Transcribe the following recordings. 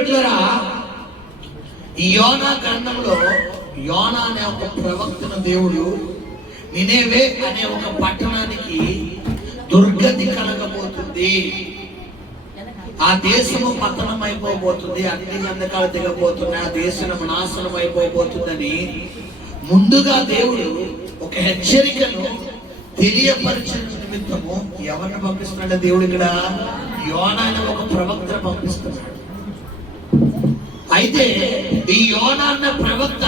బిడ్డలారా, ఈ యోనా గ్రంథంలో యోనా అనే ఒక ప్రవక్తను దేవుడు నినేవే అనే ఒక పట్టణానికి దుర్గతి కలగబోతుంది, ఆ దేశము పతనం అయిపోబోతుంది, అన్ని గంధకాలు దిగబోతున్నాయి, ఆ దేశం నాశనం అయిపోబోతుందని ముందుగా దేవుడు ఒక హెచ్చరికను తెలియపరిచిన నిమిత్తము ఎవరిని పంపిస్తున్నాడు దేవుడు? ఇక్కడ యోనా అనే ఒక ప్రవక్తను పంపిస్తున్నాడు. అయితే ఈ యోనా అనే ప్రవక్త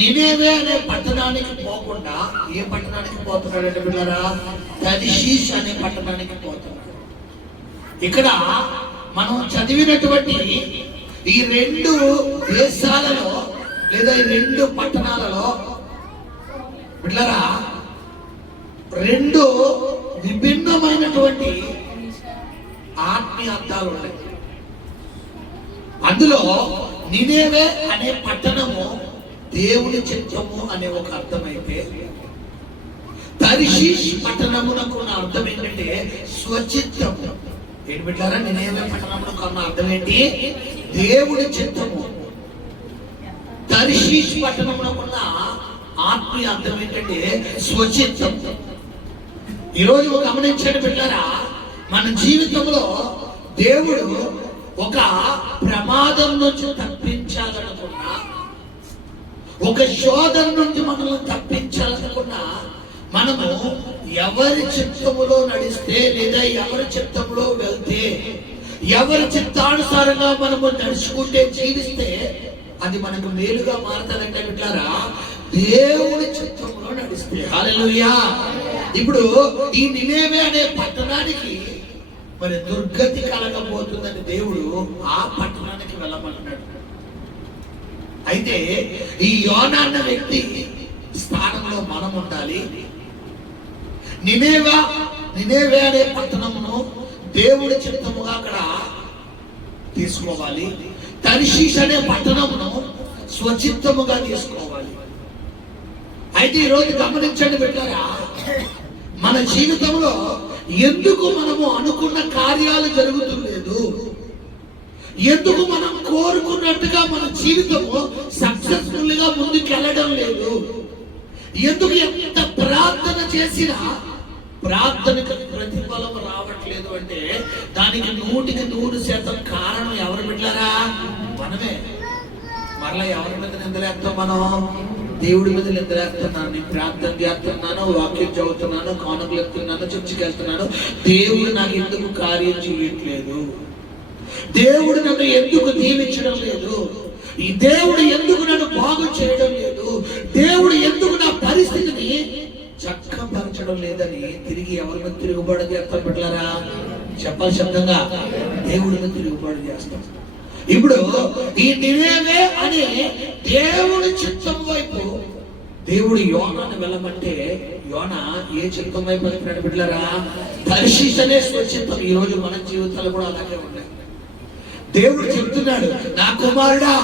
నినేవే అనే పట్టణానికి పోకుండా ఏ పట్టణానికి పోతున్నాడు అంటే బిడ్డలారా, తర్షీష్ అనే పట్టణానికి పోతున్నాడు. ఇక్కడ మనం చదివినటువంటి ఈ రెండు దేశాలలో లేదా ఈ రెండు పట్టణాలలో బిడ్డలారా రెండు విభిన్నమైనటువంటి ఆత్మీయ అర్థాలు ఉన్నాయి. అందులో నినేవే అనే పట్టణము దేవుని చిత్తము అనే ఒక అర్థమైతే, తర్షీష్ పట్టణమునకు ఉన్న అర్థం ఏంటంటే స్వచిత్తము. ఏంటి బిడ్డారా, నినేవే పట్టణమునకు ఉన్న అర్థం ఏంటి? దేవుని చిత్తము. తర్షీష్ పట్టణమునకు ఉన్న ఆత్మీయ అర్థం ఏంటంటే స్వచిత్తం. ఈరోజు గమనించండి బిడ్డారా, మన జీవితంలో దేవుడు ఒక ప్రమాదం నుంచి తప్పించాలనుకున్నా, ఒక శోధన నుంచి మనల్ని తప్పించాలనుకున్నా, మనము ఎవరి చిత్తములో నడిస్తే లేదా ఎవరి చిత్తంలో వెళ్తే, ఎవరి చిత్తానుసారంగా మనము నడుచుకుంటే జీవిస్తే అది మనకు మేలుగా మారుతుందంటే బిడ్డారా, దేవుడి చిత్తంలో నడిస్తే. హల్లెలూయా. ఇప్పుడు ఈ నినేవే అనే పట్టణానికి మరి దుర్గతి కలగబోతుందని దేవుడు ఆ పట్టణానికి వెళ్ళమంటున్నాడు. అయితే ఈ యోనా అన్న వ్యక్తి స్థానంలో మనం ఉండాలి. నినేవే అనే పట్టణమును దేవుడి చిత్తముగా అక్కడ తీసుకోవాలి. తర్షీష్ అనే పట్టణమును స్వచిత్తముగా తీసుకోవాలి. అయితే ఈరోజు గమనించండి బిడ్డలారా, మన జీవితంలో ఎందుకు మనము అనుకున్న కార్యాలు జరుగుతులేదు, ఎందుకు మనం కోరుకున్నట్టుగా మన జీవితము సక్సెస్ఫుల్ గా ముందుకు వెళ్ళడం లేదు, ఎందుకు ఎంత ప్రార్థన చేసినా ప్రార్థనకు ప్రతిఫలం రావట్లేదు అంటే దానికి 100% కారణం ఎవరు బిడ్డలారా? మనమే. మరలా ఎవరి మీద నిందలేస్తాం? మనం దేవుడి మీద నిద్రేస్తున్నాను. నేను ప్రార్థన చేస్తున్నాను, వాక్యం చదువుతున్నాను, కానుకలు ఎత్తున్నాను, చర్చికి వెళ్తున్నాను, దేవుడు నాకు ఎందుకు కార్యం చేయట్లేదు, దేవుడు నన్ను ఎందుకు దీవించడం లేదు, ఈ దేవుడు ఎందుకు నన్ను బాగు చేయడం లేదు, దేవుడు ఎందుకు నా పరిస్థితిని చక్కపరచడం లేదని తిరిగి ఎవరి మీద తిరుగుబాటు చేస్తాం బిడ్డలారా? చెప్పాలి శబ్దంగా, దేవుడి మీద తిరుగుబాటు చేస్తాం. ఇప్పుడు ఈ నినేవే అనే దేవుడి చిత్తం వైపు దేవుడు యోనాను వెళ్ళమంటే యోనా ఏ చిత్తం వైపు వెళ్తున్నాడు బిడ్డలారా? తర్షీష్ అనే స్వచిత్తం. ఈ రోజు మన జీవితాలు కూడా అలాగే ఉన్నాయి. దేవుడు చెప్తున్నాడు, నా కుమారుడా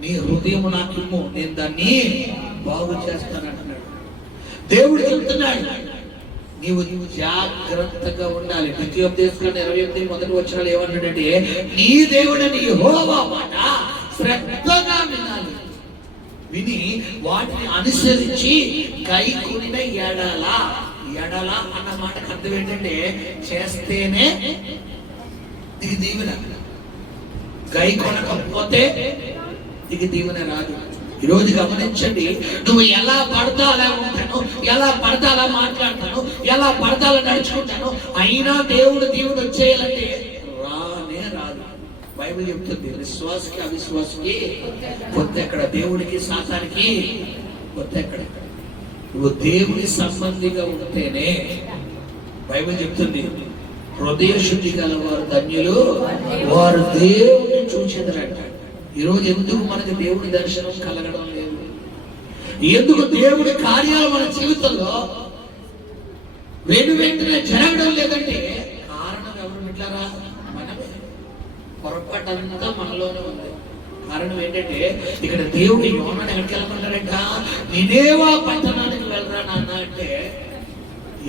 నీ హృదయం నాకు ఇమ్ము, నేను దాన్ని బాగు చేస్తానంటున్నాడు. దేవుడు చెప్తున్నాడు, నీవు జాగ్రత్తగా ఉండాలి. ద్వితీయోపదేశకాండం 28 మొదటి వచనాలు ఏమన్నాడంటే, నీ దేవుడని యెహోవా మాట శ్రద్ధగా వినాలి, విని వాటిని అనుసరించి గైకొనిన ఎడల. ఎడల అన్న మాటకు అర్థం ఏంటంటే చేస్తేనే నీకు దీవెన, గైకొనకపోతే నీకు దీవెన రాదు. ఈరోజు గమనించండి, నువ్వు ఎలా పడతా అలా ఉంటాను, ఎలా పడతా అలా మాట్లాడతాను, ఎలా పడతా అలా నడుచుకుంటాను, అయినా దేవుడు వచ్చేయాలంటే రానే రాదు. బైబిల్ చెప్తుంది, విశ్వాసకి అవిశ్వాసకి కొత్త ఎక్కడ, దేవుడికి సాతానికి కొత్త ఎక్కడ. నువ్వు దేవుని సంబంధిగా ఉంటేనే బైబిల్ చెప్తుంది, హృదయ శుద్ధి గల వారు ధన్యులు, వారు దేవుని చూచెదరంట. ఈరోజు ఎందుకు మనకి దేవుడి దర్శనం కలగడం లేదు? ఎందుకు దేవుడి కార్యాలు మన జీవితంలో వెంటనే జరగడం లేదంటే కారణం ఎవరు బిడ్డలారా? మనమే. పొరపాటంతా మనలోనే ఉంది. కారణం ఏంటంటే ఇక్కడ దేవుడి యోనాను ఎక్కడికి వెళ్ళమన్నారంట? నినేవే పట్టణానికి వెళ్ళరా నాన్న అంటే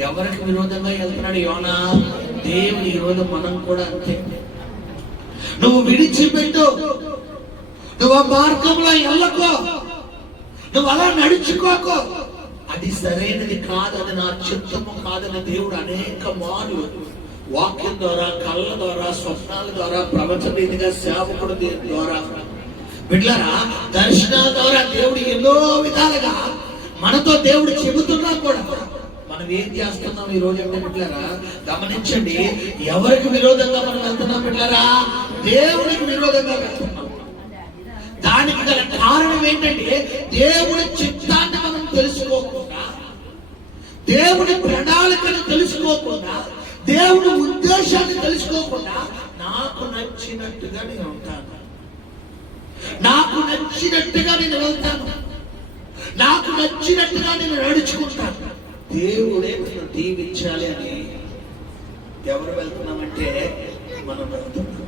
ఎవరికి విరోధంగా వెళ్తున్నాడు యోనా? దేవుడి ఈరోజు మనం కూడా అంతే. నువ్వు విడిచిపెట్టు, నువ్వు ఆ మార్గంలో వెళ్ళకో, నువ్వు అలా నడుచుకోకో, అది సరైనది కాదని, నా చిత్తము కాదని దేవుడు అనేక మార్లు వాక్యం ద్వారా, కళ్ళ ద్వారా, స్వప్నాల ద్వారా, ప్రవచన రీతిగా సేవకుడు ద్వారా, బిడ్డలారా దర్శనాల ద్వారా దేవుడు ఎన్నో విధాలుగా మనతో దేవుడు చెబుతున్నా కూడా మనం ఏం చేస్తున్నాం ఈ రోజు అంటే బిడ్డలారా గమనించండి. ఎవరికి విరోధంగా మనం వెళ్తున్నాం బిడ్డలారా? దేవునికి విరోధంగా వెళ్తున్నాం. దానికి గల కారణం ఏంటంటే దేవుడి చిత్తాన్ని మనం తెలుసుకోకుండా, దేవుడి ప్రణాళికను తెలుసుకోకుండా, దేవుడి ఉద్దేశాన్ని తెలుసుకోకుండా నాకు నచ్చినట్టుగా నేను ఉంటాను, నాకు నచ్చినట్టుగా నేను వెళ్తాను, నాకు నచ్చినట్టుగా నేను నడుచుకుంటాను. దేవుడే నన్ను దీవించాలి అని ఎవరు వెళ్తున్నామంటే మనం వెళ్తున్నాం.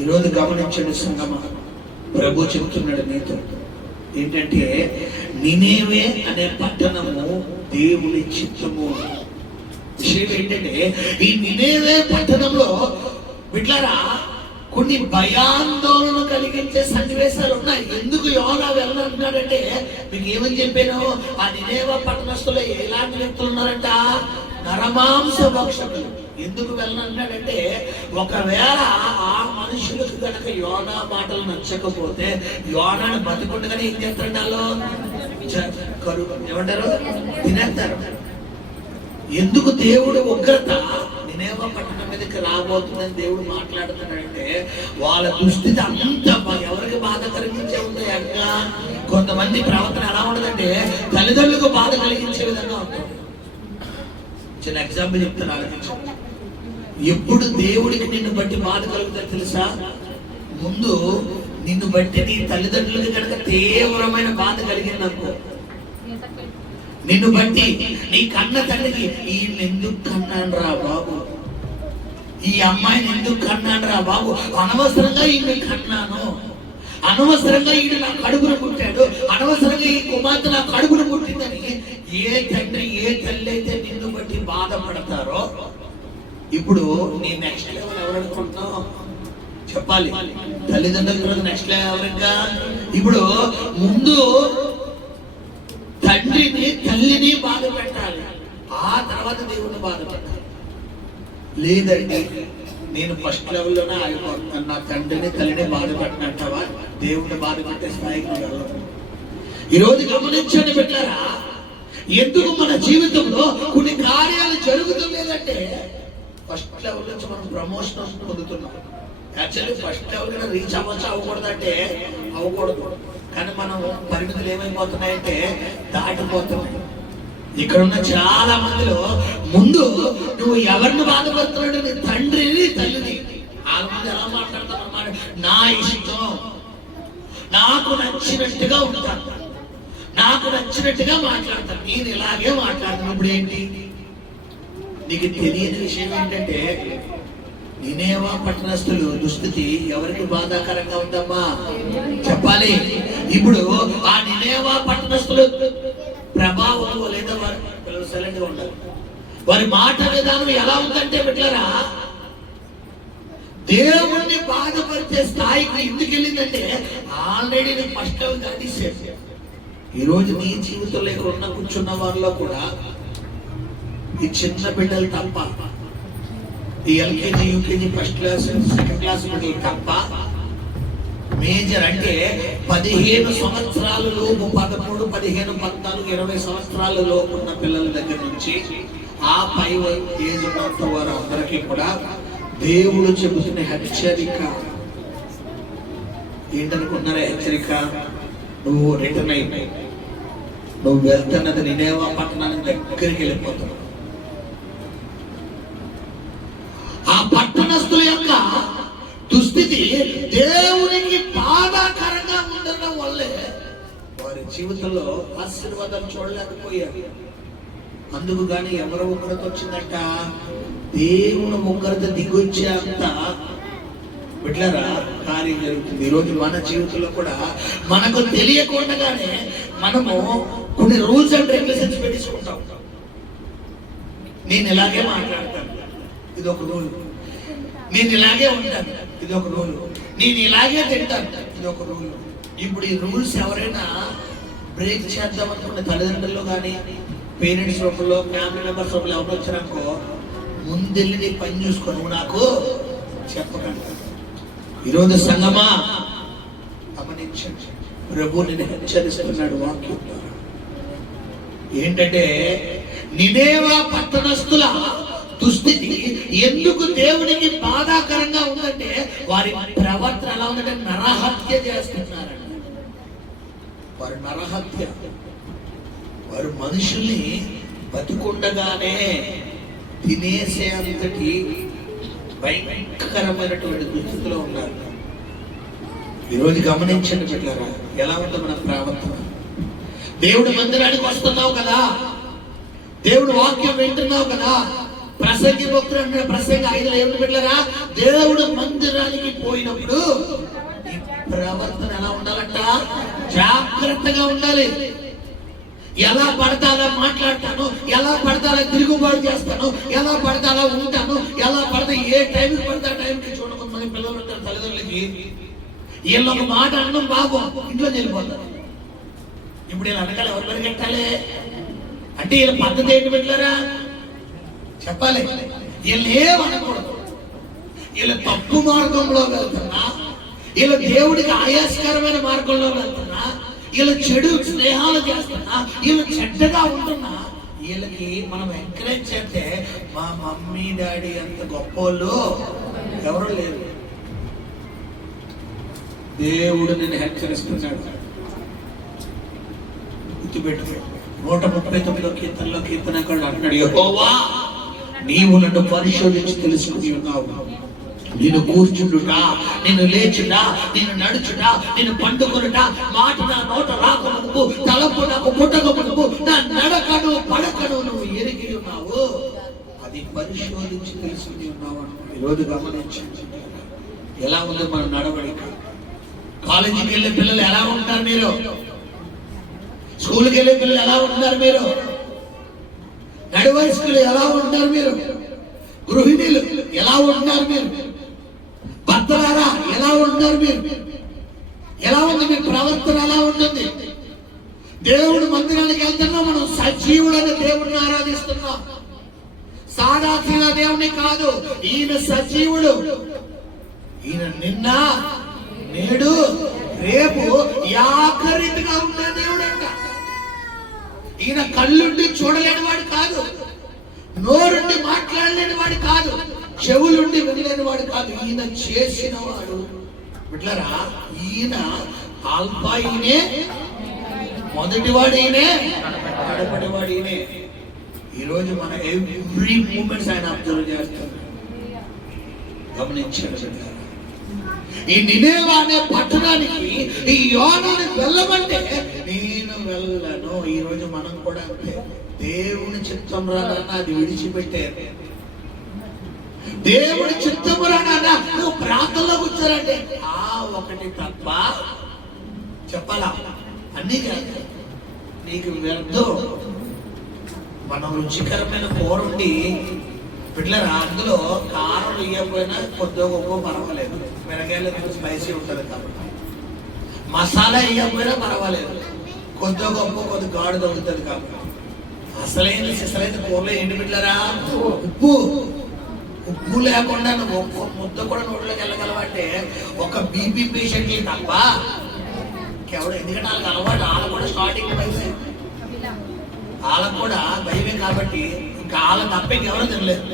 ఈరోజు గమనించండి సంగమా, ప్రభు చెబుతున్నాడు నీతో ఏంటంటే నినేవే అనే పట్టణము దేవుని చిత్తము. విషయం ఏంటంటే ఈ నినేవే పట్టణంలో బిడ్డలారా కొన్ని భయాందోళన కలిగించే సన్నివేశాలు ఉన్నాయి. ఎందుకు యోనా వెళ్ళాలంటున్నాడంటే మీకు ఏమని చెప్పాను, ఆ నినేవే పట్టణస్తులు ఎలాంటి వ్యక్తులు ఉన్నారంట? నరమాంస భక్షకులు. ఎందుకు వెళ్ళాలంటున్నాడంటే ఒకవేళ ఆ మనుషులకు కనుక యోనా మాటలు నచ్చకపోతే యోనాను బతికుండగానే ఏం చేస్తారండి? వాళ్ళు ఏమంటారు, తినేస్తారు. ఎందుకు దేవుడు ఉగ్రత నినేవే పట్టణం మీదకి రాబోతుందని దేవుడు మాట్లాడుతున్నాడంటే వాళ్ళ దుస్థితి అంత ఎవరికి బాధ కలిగించే ఉంది. అక్క కొంతమంది ప్రవర్తన ఎలా ఉండదంటే తల్లిదండ్రులకు బాధ కలిగించే విధంగా ఉంటుంది. చిన్న ఎగ్జాంపుల్ చెప్తాను, ఆలోచించండి. ఎప్పుడు దేవుడికి నిన్ను బట్టి బాధ కలుగుతుంది తెలుసా? ముందు నిన్ను బట్టి నీ తల్లిదండ్రులకి కనుక తీవ్రమైన బాధ కలిగిందనుకో, నిన్ను బట్టి నీ కన్న తండ్రికి ఈయన ఎందుకు కన్నాను రా బాబు, ఈ అమ్మాయిని ఎందుకు కన్నాను రా బాబు, అనవసరంగా ఈయన కన్నాను, అనవసరంగా ఈయన నా కడుపును పుట్టాడు, అనవసరంగా ఈ కుమార్తె నా కడుపును పుట్టిందని ఏ తండ్రి ఏ తల్లి అయితే నిన్ను బట్టి బాధపడతారో ఇప్పుడు నీ నెక్స్ట్ లెవెల్ ఎవరు అనుకుంటున్నావు చెప్పాలి? తల్లిదండ్రుల తర్వాత నెక్స్ట్ లెవెల్ ఎవరిగా? ఇప్పుడు ముందు తండ్రిని తల్లిని బాధ పెట్టాలి, ఆ తర్వాత దేవుడిని బాధ పెట్టాలి. లేదండి నేను ఫస్ట్ లెవెల్లోనే ఆగిపోతున్నాను, నా తండ్రిని తల్లిని బాధ పెట్టినట్టవా దేవుడిని బాధ పెట్టే స్థాయికి వెళ్ళాలి. ఈరోజు గమనించండి బిడ్డలారా, ఎందుకు మన జీవితంలో కొన్ని కార్యాలు జరుగుతలేదంటే ఫస్ట్ లెవెల్ నుంచి మనం ప్రమోషన్ పొందుతున్నాం. యాక్చువల్లీ ఫస్ట్ లెవెల్ కన్నా రీచ్ అవ్వకూడదంటే అవ్వకూడదు, కానీ మనం పరిమితులు ఏమైపోతున్నాయంటే దాటిపోతున్నాయి. ఇక్కడ ఉన్న చాలా మందిలో ముందు నువ్వు ఎవరిని బాధపడుతున్నాడు? నీ తండ్రిని తల్లిని. వాళ్ళ ముందు ఎలా మాట్లాడతావు అన్నమాట? నా ఇష్టం, నాకు నచ్చినట్టుగా ఉంటాను, నాకు నచ్చినట్టుగా మాట్లాడతాను, నేను ఇలాగే మాట్లాడతాను. ఇప్పుడు ఏంటి నీకు తెలియని విషయం ఏంటంటే నినేవే పట్టణస్థులు దుస్థితి ఎవరికి బాధాకరంగా ఉందమ్మా చెప్పాలి? ఇప్పుడు ఆ నినేవే పట్టణస్థులు ప్రభావం లేదా వారు సైలెంట్ గా ఉండాలి. వారి మాట విధానం ఎలా ఉందంటే బిడ్డలారా దేవుణ్ణి బాధపరిచే స్థాయికి ఎందుకు వెళ్ళిందంటే ఆల్రెడీ నేను ఫస్ట్ లెవెల్ దాటేసాను. ఈరోజు నీ జీవితంలో ఇక్కడ ఉన్న కూర్చున్న వారిలో కూడా ఈ చిన్న బిడ్డలు తప్ప, ఈ LKG UKG first class second class బిడ్డలు తప్ప మేజర్ అంటే 15 సంవత్సరాల లోపు 13, 15, 14, 20 సంవత్సరాల లోపు ఉన్న పిల్లల దగ్గర నుంచి ఆ పై ఏజ్ ఉన్నంత వారు అందరికీ కూడా దేవుడు చెబుతున్న హెచ్చరిక ఏంటనుకున్నారా? హెచ్చరిక, నువ్వు రిటర్న్ అయిపోయి నువ్వు వెళ్తున్నది నినేవే పట్టణానికి దగ్గరికి వెళ్ళిపోతావు. ఆ పట్టణస్థుల యొక్క దుస్థితి దేవునికి బాధాకరంగా ఉండడం వల్లే వారి జీవితంలో ఆశీర్వాదాలు చూడలేకపోయారు. అందుకు గాని ఎవరు ఉగ్రత వచ్చిందంట? దేవుని ఉగ్రత దిగొచ్చేంత బిడ్డలారా కార్యం జరుగుతుంది. ఈరోజు మన జీవితంలో కూడా మనకు తెలియకుండానే మనము కొన్ని రూల్స్ అండ్ రెగ్యులేషన్స్ పెట్టించుకుంటాం. నేను ఇలాగే మాట్లాడతాను, ఇది ఒక రూల్, నేను ఇలాగే ఉంటాను, ఇది ఒక రూల్. నేను ఇలాగే తింటాను, ఇది ఒక రూల్. ఇప్పుడు ఈ రూల్స్ ఎవరైనా బ్రేక్ చేద్దాం అనుకున్న తల్లిదండ్రులు కానీ పేరెంట్స్ రూపంలో ఫ్యామిలీ మెంబర్స్ రూపంలో ఎవరు వచ్చారనుకో, ముందెళ్ళి నీ పని చూసుకో, నువ్వు నాకు చెప్పగలవు. ఈరోజు సంగమా గమనించండి, ప్రభు నేను హెచ్చరిస్తున్నాడు వాక్యం. ఏంటంటే నినేవా పట్టణస్థుల దుస్థితి ఎందుకు దేవునికి బాధాకరంగా ఉందంటే వారి ప్రవర్తన ఎలా ఉందంటే నరహత్య చేస్తున్నారండి. వారు నరహత్య, వారు మనుషుల్ని బతికుండగానే తినేసే అంతటి భయంకరమైనటువంటి దుస్థితిలో ఉన్నారు. ఈరోజు గమనించండి బిడ్డలారా, ఎలా ఉందో మన ప్రవర్తన. దేవుడి మందిరానికి వస్తున్నావు కదా, దేవుడు వాక్యం వింటున్నావు కదా, ప్రసంగి భక్తులు అంటే ప్రసంగ 5 ఏమిటి బిడ్డలారా, దేవుడు మందిరానికి పోయినప్పుడు ఈ ప్రవర్తన ఎలా ఉండాలంట, జాగ్రత్తగా ఉండాలి. ఎలా పడతాలో మాట్లాడతాను, ఎలా పడతాలో తిరుగుబాటు చేస్తాను, ఎలా పడతాలో ఉంటాను, ఎలా పడతా ఏ టైంకి పడతా టైంకి చూడకుండా మన పిల్లలు ఉంటారు. తల్లిదండ్రులకి వీళ్ళు ఒక మాట అన్నం బాబు ఇంట్లో వెళ్ళిపోతారు. ఇప్పుడు వీళ్ళు అనగాలి, ఎవరు పరిగెట్టాలి అంటే వీళ్ళ పద్ధతి ఏంటి పెట్టారా చెప్పాలి. వీళ్ళు ఏమనకూడదు, వీళ్ళ తప్పు మార్గంలో వెళ్తున్నా, వీళ్ళ దేవుడికి ఆయాస్కరమైన మార్గంలో వెళ్తున్నా, వీళ్ళు చెడు స్నేహాలు చేస్తున్నా, వీళ్ళు చెడ్డగా ఉంటున్నా, వీళ్ళకి మనం ఎంకరేజ్ చేస్తే మా మమ్మీ డాడీ అంత గొప్పోళ్ళు ఎవరు లేరు. దేవుడు నేను హెచ్చరిస్తున్నాడు, గుర్తుపెట్టుకో. 139 కీర్తనలో కీర్తనకారుడు అంటున్నాడు, యెహోవా నీవు నన్ను పరిశోధించి తెలుసుకుని ఉన్నావు. నేను కూర్చుండుట, నేను లేచుట, నేను నడుచుట, నేను పండుకొనుట, మాట నా నోట రాకమునుపు, తలపు నాకు పుట్టకమునుపు, నా నడకను పడకను నువ్వు ఎరిగి ఉన్నావు. అది పరిశోధించి తెలుసుకుని ఉన్నావు. ఈరోజు గమనించండి ఎలా ఉంది మన నడవడిక. కాలేజీకి వెళ్ళే పిల్లలు ఎలా ఉంటారు మీరు, స్కూల్కి వెళ్ళే పిల్లలు ఎలా ఉంటున్నారు మీరు, నడవయస్కులు ఎలా ఉంటున్నారు మీరు, గృహిణీలు ఎలా ఉంటున్నారు మీరు, భర్తలారా ఎలా ఉంటున్నారు మీరు, ఎలా ఉంది మీ ప్రవర్తన, ఎలా ఉంటుంది. దేవుడు మందిరానికి వెళ్తున్నాం, మనం సజీవుడైన దేవుడిని ఆరాధిస్తున్నాం. సాదాసీన దేవుని కాదు, ఈయన సజీవుడు. ఈయన నిన్న నేడు రేపు యాకరిగా ఉండే దేవుడు అంట. ఈయన కళ్ళుండి చూడలేని వాడు కాదు, నోరుండి మాట్లాడలేని వాడు కాదు, చెవులుండి వినలేని వాడు కాదు. ఈయన చేసిన వాడు బిడ్డలారా. ఈయన ఆల్ఫా, ఈయనే మొదటివాడు, ఈయనే కడపటివాడు, ఈయనే. ఈరోజు మన ఎవ్రీ మూమెంట్స్ ఆయన అబ్జర్వ్ చేస్తాడు. గమనించండి, ఈ నినేవా అనే పట్టణానికి ఈ యోనాని వెళ్ళమంటే నేను వెళ్ళను. ఈరోజు మనం కూడా అంతే. దేవుని చిత్తం రానన్నా అది విడిచిపెట్టారు. దేవుడి చిత్తం రానన్నా నువ్వు ప్రాంతంలో కూర్చోరంటే ఒకటి తప్ప చెప్పాలా, అన్నీ కాదు. నీకు వ్యర్థం. మనం రుచికరమైన కూర ఉండి పిల్లరా, అందులో కారం వేయకపోయినా కొద్దిగా గొప్ప పర్వాలేదు, మిరగాయలు స్పైసీ ఉంటుంది కాబట్టి. మసాలా వేయకపోయినా పర్వాలేదు, కొద్దిగా గొప్ప కొద్ది గాడు తగ్గుతుంది కాబట్టి. అసలైన కూరలో ఏంటి బిడ్డలారా, ఉప్పు. ఉప్పు లేకుండా నువ్వు ఒక్క ముద్ద కూడా నోట్లోకి వెళ్ళగలవంటే ఒక బీపీ పేషెంట్కి తప్ప ఎవడు. ఎందుకంటే వాళ్ళకి అలవాటు, వాళ్ళు కూడా స్టార్టింగ్ భయమే, వాళ్ళకు కూడా భయమే కాబట్టి ఇంకా వాళ్ళ తప్ప ఇంకెవరో తినలేదు.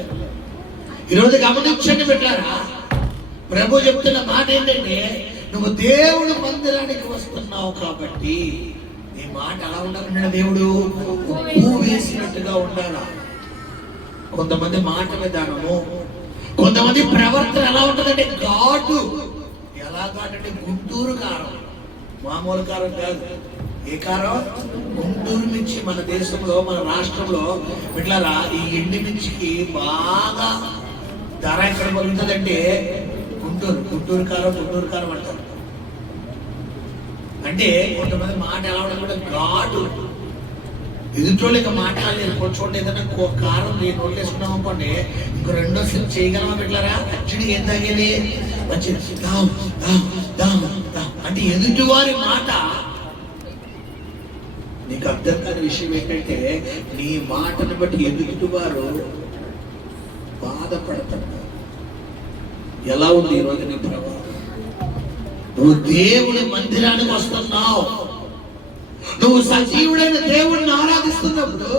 ఈరోజు గమనించండి బిడ్డలారా, ప్రభు చెప్తున్న మాట ఏంటంటే నువ్వు దేవుడు మందిరానికి వస్తున్నావు కాబట్టి నీ మాట ఎలా ఉండాలంటే దేవుడు ఉప్పు వేసినట్టుగా ఉండాలా. కొంతమంది మాట విధానము, కొంతమంది ప్రవర్తన ఎలా ఉంటుందంటే ఘాటు. ఎలా ఘాటు అంటే గుంటూరు కారం, మామూలు కారం కాదు. ఏ కారం? గుంటూరు మిర్చి. మన దేశంలో, మన రాష్ట్రంలో బిడ్డలారా ఈ ఎండి మిర్చికి బాగా ధర ఎక్కడ పలుకుతుందంటే గుంటూరు కారం అంటారు. అంటే కొంతమంది మాట ఎలా ఉండాలంటే ఘాటు. ఎదుటోళ్ళకి మాట్లాడలేదు. కొంచెం ఏదైనా కారం నేను నోట్లేసుకున్నాం అనుకోండి, ఇంకో రెండో సిప్ చేయగలమా పెట్టారా? యాక్చువల్లీ ఏం తాగేది మంచి అంటే ఎదుటివారి మాట. నీకు అర్థం కాని విషయం ఏంటంటే, నీ మాటను బట్టి ఎదుటివారు బాధపడతారు. ఎలా ఉంది ఈరోజు నీ ప్రభావం? నువ్వు దేవుని మందిరానికి వస్తున్నావు, నువ్వు సజీవుడైన దేవుడిని ఆరాధిస్తున్నప్పుడు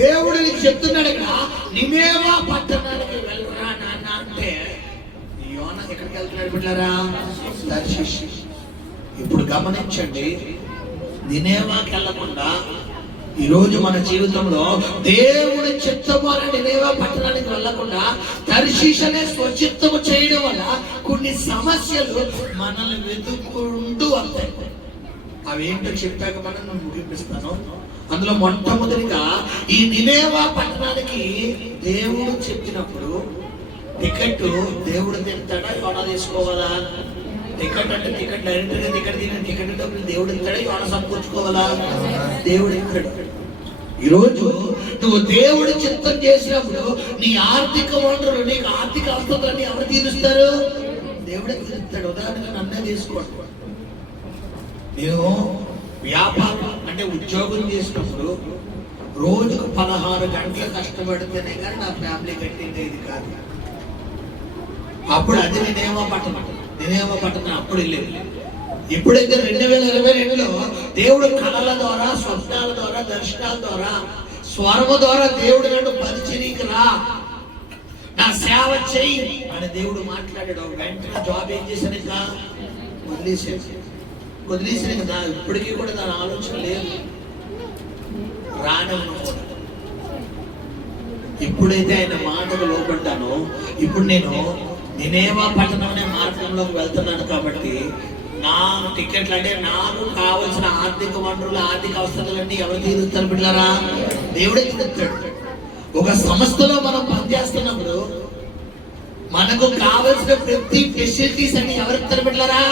దేవుడు నీకు చెప్తున్నాడు ఇక్కడ, నినేవా పట్టణానికి వెళ్ళరా నాన్న అంటే, యోనా ఎక్కడికి వెళ్తున్నాడు బిడ్డలారా? తర్షీషు. ఇప్పుడు గమనించండి, నినేవాకి వెళ్ళకుండా ఈరోజు మన జీవితంలో దేవుడి చిత్తము అనే నినేవా పట్టణానికి వెళ్ళకుండా తర్షీషు అనే స్వచిత్తము చేయడం వల్ల కొన్ని సమస్యలు మనల్ని వెతుక్కుంటూ వస్తాయి. అవేంటో చెప్పాక మనం ముగిపిస్తాను. అందులో మొట్టమొదటిగా ఈ నినేవా పట్టణానికి దేవుడు చెప్పినప్పుడు టికెట్ దేవుడు తింటాడా, యోనా తీసుకోవాలా? టికెట్ అంటే టికెట్ డైరెక్ట్ గా టికెట్ తిన టికెట్ డబ్బులు దేవుడు ఇస్తాడా, యోనా సమకూర్చుకోవాలా? దేవుడు ఇస్తాడు. ఈరోజు నువ్వు దేవుడి చిత్తం చేసినప్పుడు నీ ఆర్థిక వనరులు, నీకు ఆర్థిక అవసరాలన్నీ ఎవరు తీరుస్తారు? దేవుడే తీరుస్తాడు. ఉదాహరణగా నన్నే తీసుకోండి. నేను వ్యాపారం అంటే ఉద్యోగం చేసినప్పుడు రోజుకు 16 గంటలు కష్టపడితేనే కానీ నా ఫ్యామిలీ కట్టిండేది కాదు. అప్పుడు అది నినేవా పట్టణం అప్పుడు వెళ్ళేది. ఎప్పుడైతే 2022లో దేవుడు కళల ద్వారా, స్వప్నాల ద్వారా, దర్శనాల ద్వారా, స్వరము ద్వారా దేవుడు నన్ను పరిచర్యకి రా, నా సేవ చెయ్యి అని దేవుడు మాట్లాడాడు. వెంటనే జాబ్ ఏం చేశాను, ఇంకా వదిలేసిన కదా. ఇప్పటికీ కూడా దాని ఆలోచన లేదు, రానను కూడా. ఎప్పుడైతే ఆయన మాటకు లోపడ్డానో, ఇప్పుడు నేను నినేవా పట్టణం అనే మార్గంలోకి వెళ్తున్నాను. కాబట్టి నా టికెట్లు అంటే నాకు కావలసిన ఆర్థిక వనరులు, ఆర్థిక అవసరాలన్నీ ఎవరు తీరుస్తారు బిడ్డలారా? దేవుడే తీరుస్తాడు. ఒక సంస్థలో మనం పనిచేస్తున్నప్పుడు మనకు కావలసిన ప్రతి ఫెసిలిటీస్ అన్ని ఎవరిస్తారు బిడ్డలారా?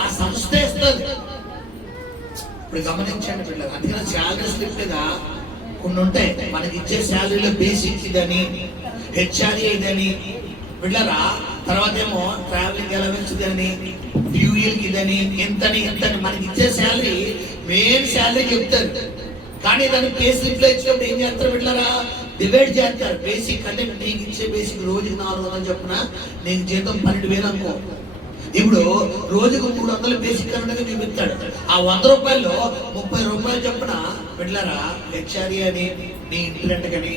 ఆ సంస్థ ఇస్తుంది. ఇప్పుడు గమనించండి బిడ్డలారా, అందుకని శాలరీ స్లిప్ మీద కొన్ని ఉంటాయి. మనకి ఇచ్చే శాలరీలో బేసిక్ ఇదని, హెచ్ఆర్ఏ ఇదని బిడ్డలారా, తర్వాత ఏమో ట్రావెలింగ్ అలవెన్స్ ఇదని, ఫ్యూయల్ ఇదని, ఎంతని మనకి ఇచ్చే శాలరీ మెయిన్ శాలరీ చెప్తారు. కానీ దాన్ని పే స్లిప్ లో ఇచ్చినప్పుడు ఏం చేస్తారు బిడ్డలారా? డివైడ్ చేస్తారు. బేసిక్ అంటే నీకు ఇచ్చే బేసిక్ రోజుకి 400 చొప్పున, నీకు జీతం 12,000 అనుకో. ఇప్పుడు రోజుకు 300 బేసిక్ కనుక చూపిస్తాడు. ఆ 100 రూపాయల్లో 30 రూపాయలు చొప్పున బిడ్డలారా హెచ్ఆర్ఏ అని, నీ ఇంటి రెంట్ అని,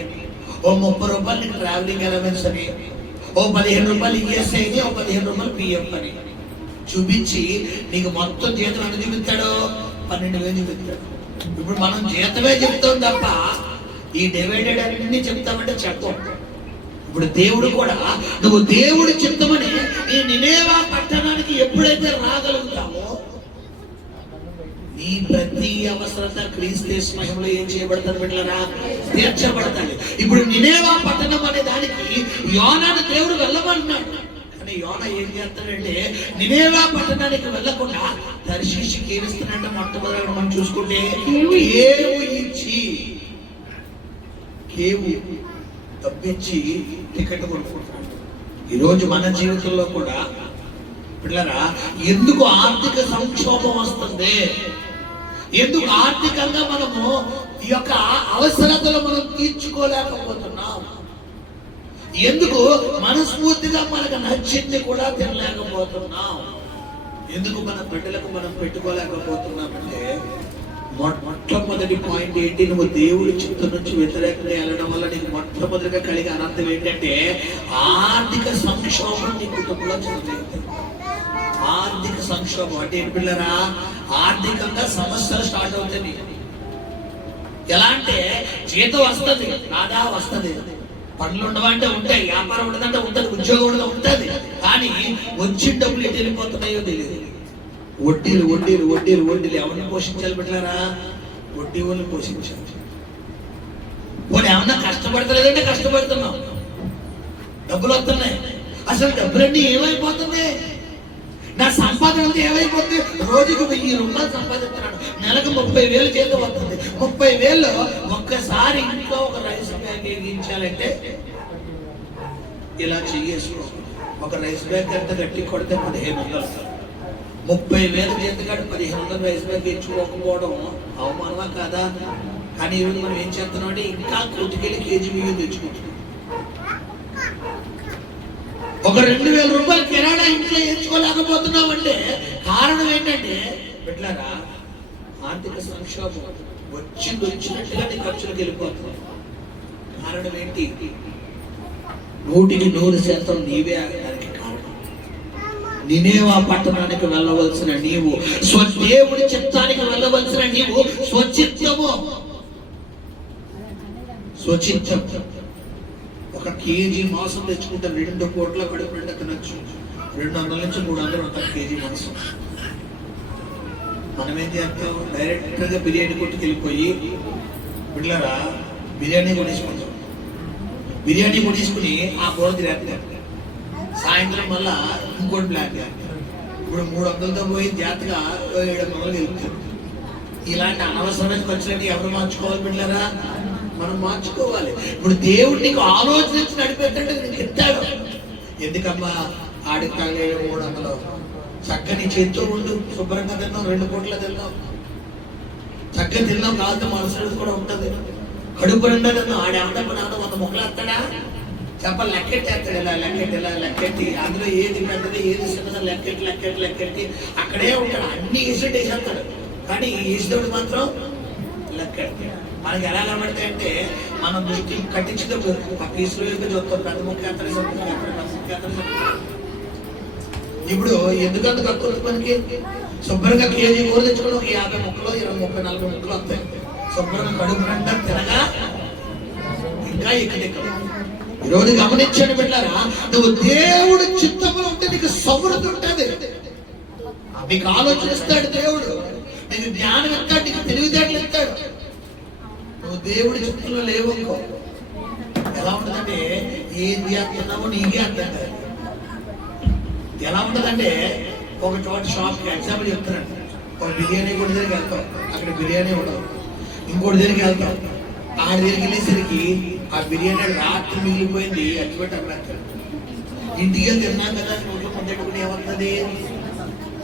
ఓ 30 రూపాయలు నీకు ట్రావెలింగ్ అలవెన్స్ అని, ఓ 15 రూపాయలు ఈఎస్ఐ అని, ఓ 15 రూపాయలు పిఎఫ్ అని చూపించి నీకు మొత్తం జీతం అని చూపిస్తాడు, 12,000 చూపిస్తాడు. ఇప్పుడు మనం జీతమే చెప్తాం తప్ప ఈ డివైడెడ్ అన్ని చెప్తామంటే చెప్పం. ఇప్పుడు దేవుడు కూడా నువ్వు దేవుడి చిత్తమని ఈ నినేవా పట్టణానికి ఎప్పుడైతే రాగలుగుతావో నీ ప్రతి అవసరత క్రీస్తు మహిమలో ఏం చేయబడతారు బిడ్డలారా? తీర్చబడతాడు. ఇప్పుడు నినేవా పట్టణం అనే దానికి యోనాను దేవుడు వెళ్ళమన్నాడు. కానీ యోనా ఏం చేస్తాడంటే నినేవా పట్టణానికి వెళ్ళకుండా తర్షీషుకి ఏమిస్తున్నాడంటే, మొట్టమొదటి మనం చూసుకుంటే కేవు తప్పించి టికెట్ కొనుక్కుంటాడు. ఈరోజు మన జీవితంలో కూడా పిల్లరా ఎందుకు ఆర్థిక సంక్షోభం వస్తుంది? ఎందుకు ఆర్థికంగా మనము ఈ యొక్క అవసరతలు మనం తీర్చుకోలేకపోతున్నాం? ఎందుకు మనస్ఫూర్తిగా మనకు నచ్చింది కూడా తినలేకపోతున్నాం? ఎందుకు మన బిడ్డలకు మనం పెట్టుకోలేకపోతున్నామంటే మొట్టమొదటి పాయింట్ ఏంటి? నువ్వు దేవుడి చిత్తం నుంచి వ్యతిరేకంగా వెళ్ళడం వల్ల నీకు మొట్టమొదటిగా కలిగే అనంతం ఏంటంటే ఆర్థిక సంక్షోభం నీ కుటుంబంలో జరుగుతుంది. ఆర్థిక సంక్షోభం అంటే ఏంటి పిల్లరా? ఆర్థికంగా సమస్యలు స్టార్ట్ అవుతాయి. ఎలా అంటే జీతం వస్తుంది, రాదా వస్తుంది, పనులు ఉండవంటే ఉంటాయి, వ్యాపారం ఉండదంటే ఉంటుంది, ఉద్యోగం ఉండదు ఉంటుంది, కానీ వచ్చిన డబ్బులు ఎటు వెళ్ళిపోతున్నాయో తెలియదు. వడ్డీలు వడ్డీలు వడ్డీలు వడ్డీలు ఎవరిని పోషించాలి బిడ్డలారా? వడ్డీ వాళ్ళని పోషించాలి. పోనీ ఏమన్నా కష్టపడతలేదంటే కష్టపడుతున్నాం, డబ్బులు వస్తున్నాయి, అసలు డబ్బులన్నీ ఏమైపోతుంది? నా సంపాదన అంతా ఏమైపోతుంది? రోజుకు 1000 రూపాయలు సంపాదిస్తున్నాడు, నెలకు 30,000 చేతి వస్తుంది. 30,000 ఒక్కసారి ఇంట్లో ఒక రైస్ బ్యాగ్ వేయించాలంటే ఇలా చెయ్యేసుకో. ఒక రైస్ బ్యాగ్ ఎంత గట్టి కొడితే 1500. 30,000 చేతికాడు 1500 రైస్ బ్యాగ్ తెచ్చుకోకపోవడం అవమానమా కాదా? కానీ ఈరోజు మనం ఏం చేస్తున్నాం అంటే ఇంకా కొట్టుకెళ్ళి కేజీ బియ్యం తెచ్చుకుంటున్నాం. ఒక 2,000 రూపాయలు కిరాణా ఇంట్లో ఎంచుకోలేకపోతున్నాం అంటే కారణం ఏంటంటే బిడ్డలారా, ఆర్థిక సంక్షోభం వచ్చినట్టుగా నీ ఖర్చులకు వెళ్ళిపోతుంది. కారణం ఏంటి? 100% నీవే దానికి కారణం. నినేవా పట్టణానికి వెళ్ళవలసిన నీవు, స్వదేవుడి చిత్తానికి వెళ్ళవలసిన నీవు స్వచిత్తం. ఒక కేజీ మాంసం తెచ్చుకుంటే 2 కోట్ల కడుపు నిండా తినచ్చు. 200 నుంచి 300 ఉంటుంది కేజీ మాంసం. మనం ఏం చేస్తాం? డైరెక్ట్ గా బిర్యానీ కొట్టుకు వెళ్ళిపోయి బిడ్డలారా బిర్యానీ కొనేసుకుంటాం. బిర్యానీ కొనేసుకుని ఆ కూర తినేస్తాం. సాయంత్రం మళ్ళా ఇంకోటి ప్లాన్ చేస్తాం. ఇప్పుడు 300తో పోయి జాతగా 700 వెళ్తాం. ఇలాంటి అనవసరమైన ఖర్చులన్నీ ఎవరు మార్చుకోవాలి బిడ్డలారా? మనం మార్చుకోవాలి. ఇప్పుడు దేవుడు నీకు ఆలోచించి నడిపేటంటే నీకు ఇస్తాడు. ఎందుకమ్మా ఆడికి తాగే 300 చక్కని చేతితో ఉండు, శుభ్రంగా తిన్నాం, 2 పూట్ల తిన్నాం, చక్కగా తిన్నాం, కాదు మనసు కూడా ఉంటుంది. కడుపు నిండా తిన్నాం. ఆడి ఆడప్పుడు 100 ముక్కలు వస్తాడా? చెప్పాలి, లెక్కెట్టేస్తాడు. ఇలా లెక్కెట్టి అందులో ఏది పెద్దది ఏది చిన్నది లెక్కెట్టి అక్కడే ఉంటాడు. అన్ని వేసేటి వేసేస్తాడు. కానీ వేసేవాడు మాత్రం లెక్కెట్టి మనకి ఎలా కనబడతాయంటే మనం దృష్టి కట్టించినప్పుడు ఆ పీసులు చూస్తాం. పెద్ద ముక్క ఇప్పుడు ఎందుకంత తక్కువ మనకి? శుభ్రంగా కేజీ కూర తెచ్చుకోవడం ఒక 50 ముక్కలు 20, 30, 40 ముక్కలు వస్తాయి. శుభ్రంగా కడుపు నిండా తినగా ఇంకా ఇక్కడ ఈరోజు గమనించండి బిడ్డలారా, నువ్వు దేవుడు చిత్తములో ఉంటే నీకు సమృద్ధి ఉంటుంది. నీకు ఆలోచిస్తాడు దేవుడు, నీకు జ్ఞానం ఇస్తాడు, నీకు తెలివితేటలు ఇస్తాడు. నువ్వు దేవుడి చిత్తంలో లేవనుకో ఎలా ఉంటుందంటే ఏం చేస్తున్నావో నీకే అర్థం కాదు. ఎలా ఉంటుందంటే ఒక చోట షాప్కి ఎగ్జాంపుల్ చెప్తున్నాను. ఒక బిర్యానీ కొడి దగ్గరికి వెళ్తాం, అక్కడ బిర్యానీ ఉండదు. ఇంకోటి దగ్గరికి వెళ్తాం, ఆడి దగ్గరికి వెళ్ళేసరికి ఆ బిర్యానీ రాత్రి మిగిలిపోయింది అచ్చిపెట్టి అక్కడ ఇంటికి వెళ్ళి తిన్నాం కదా, నోట్లో పొందెట్టుకుని ఏమవుతుంది?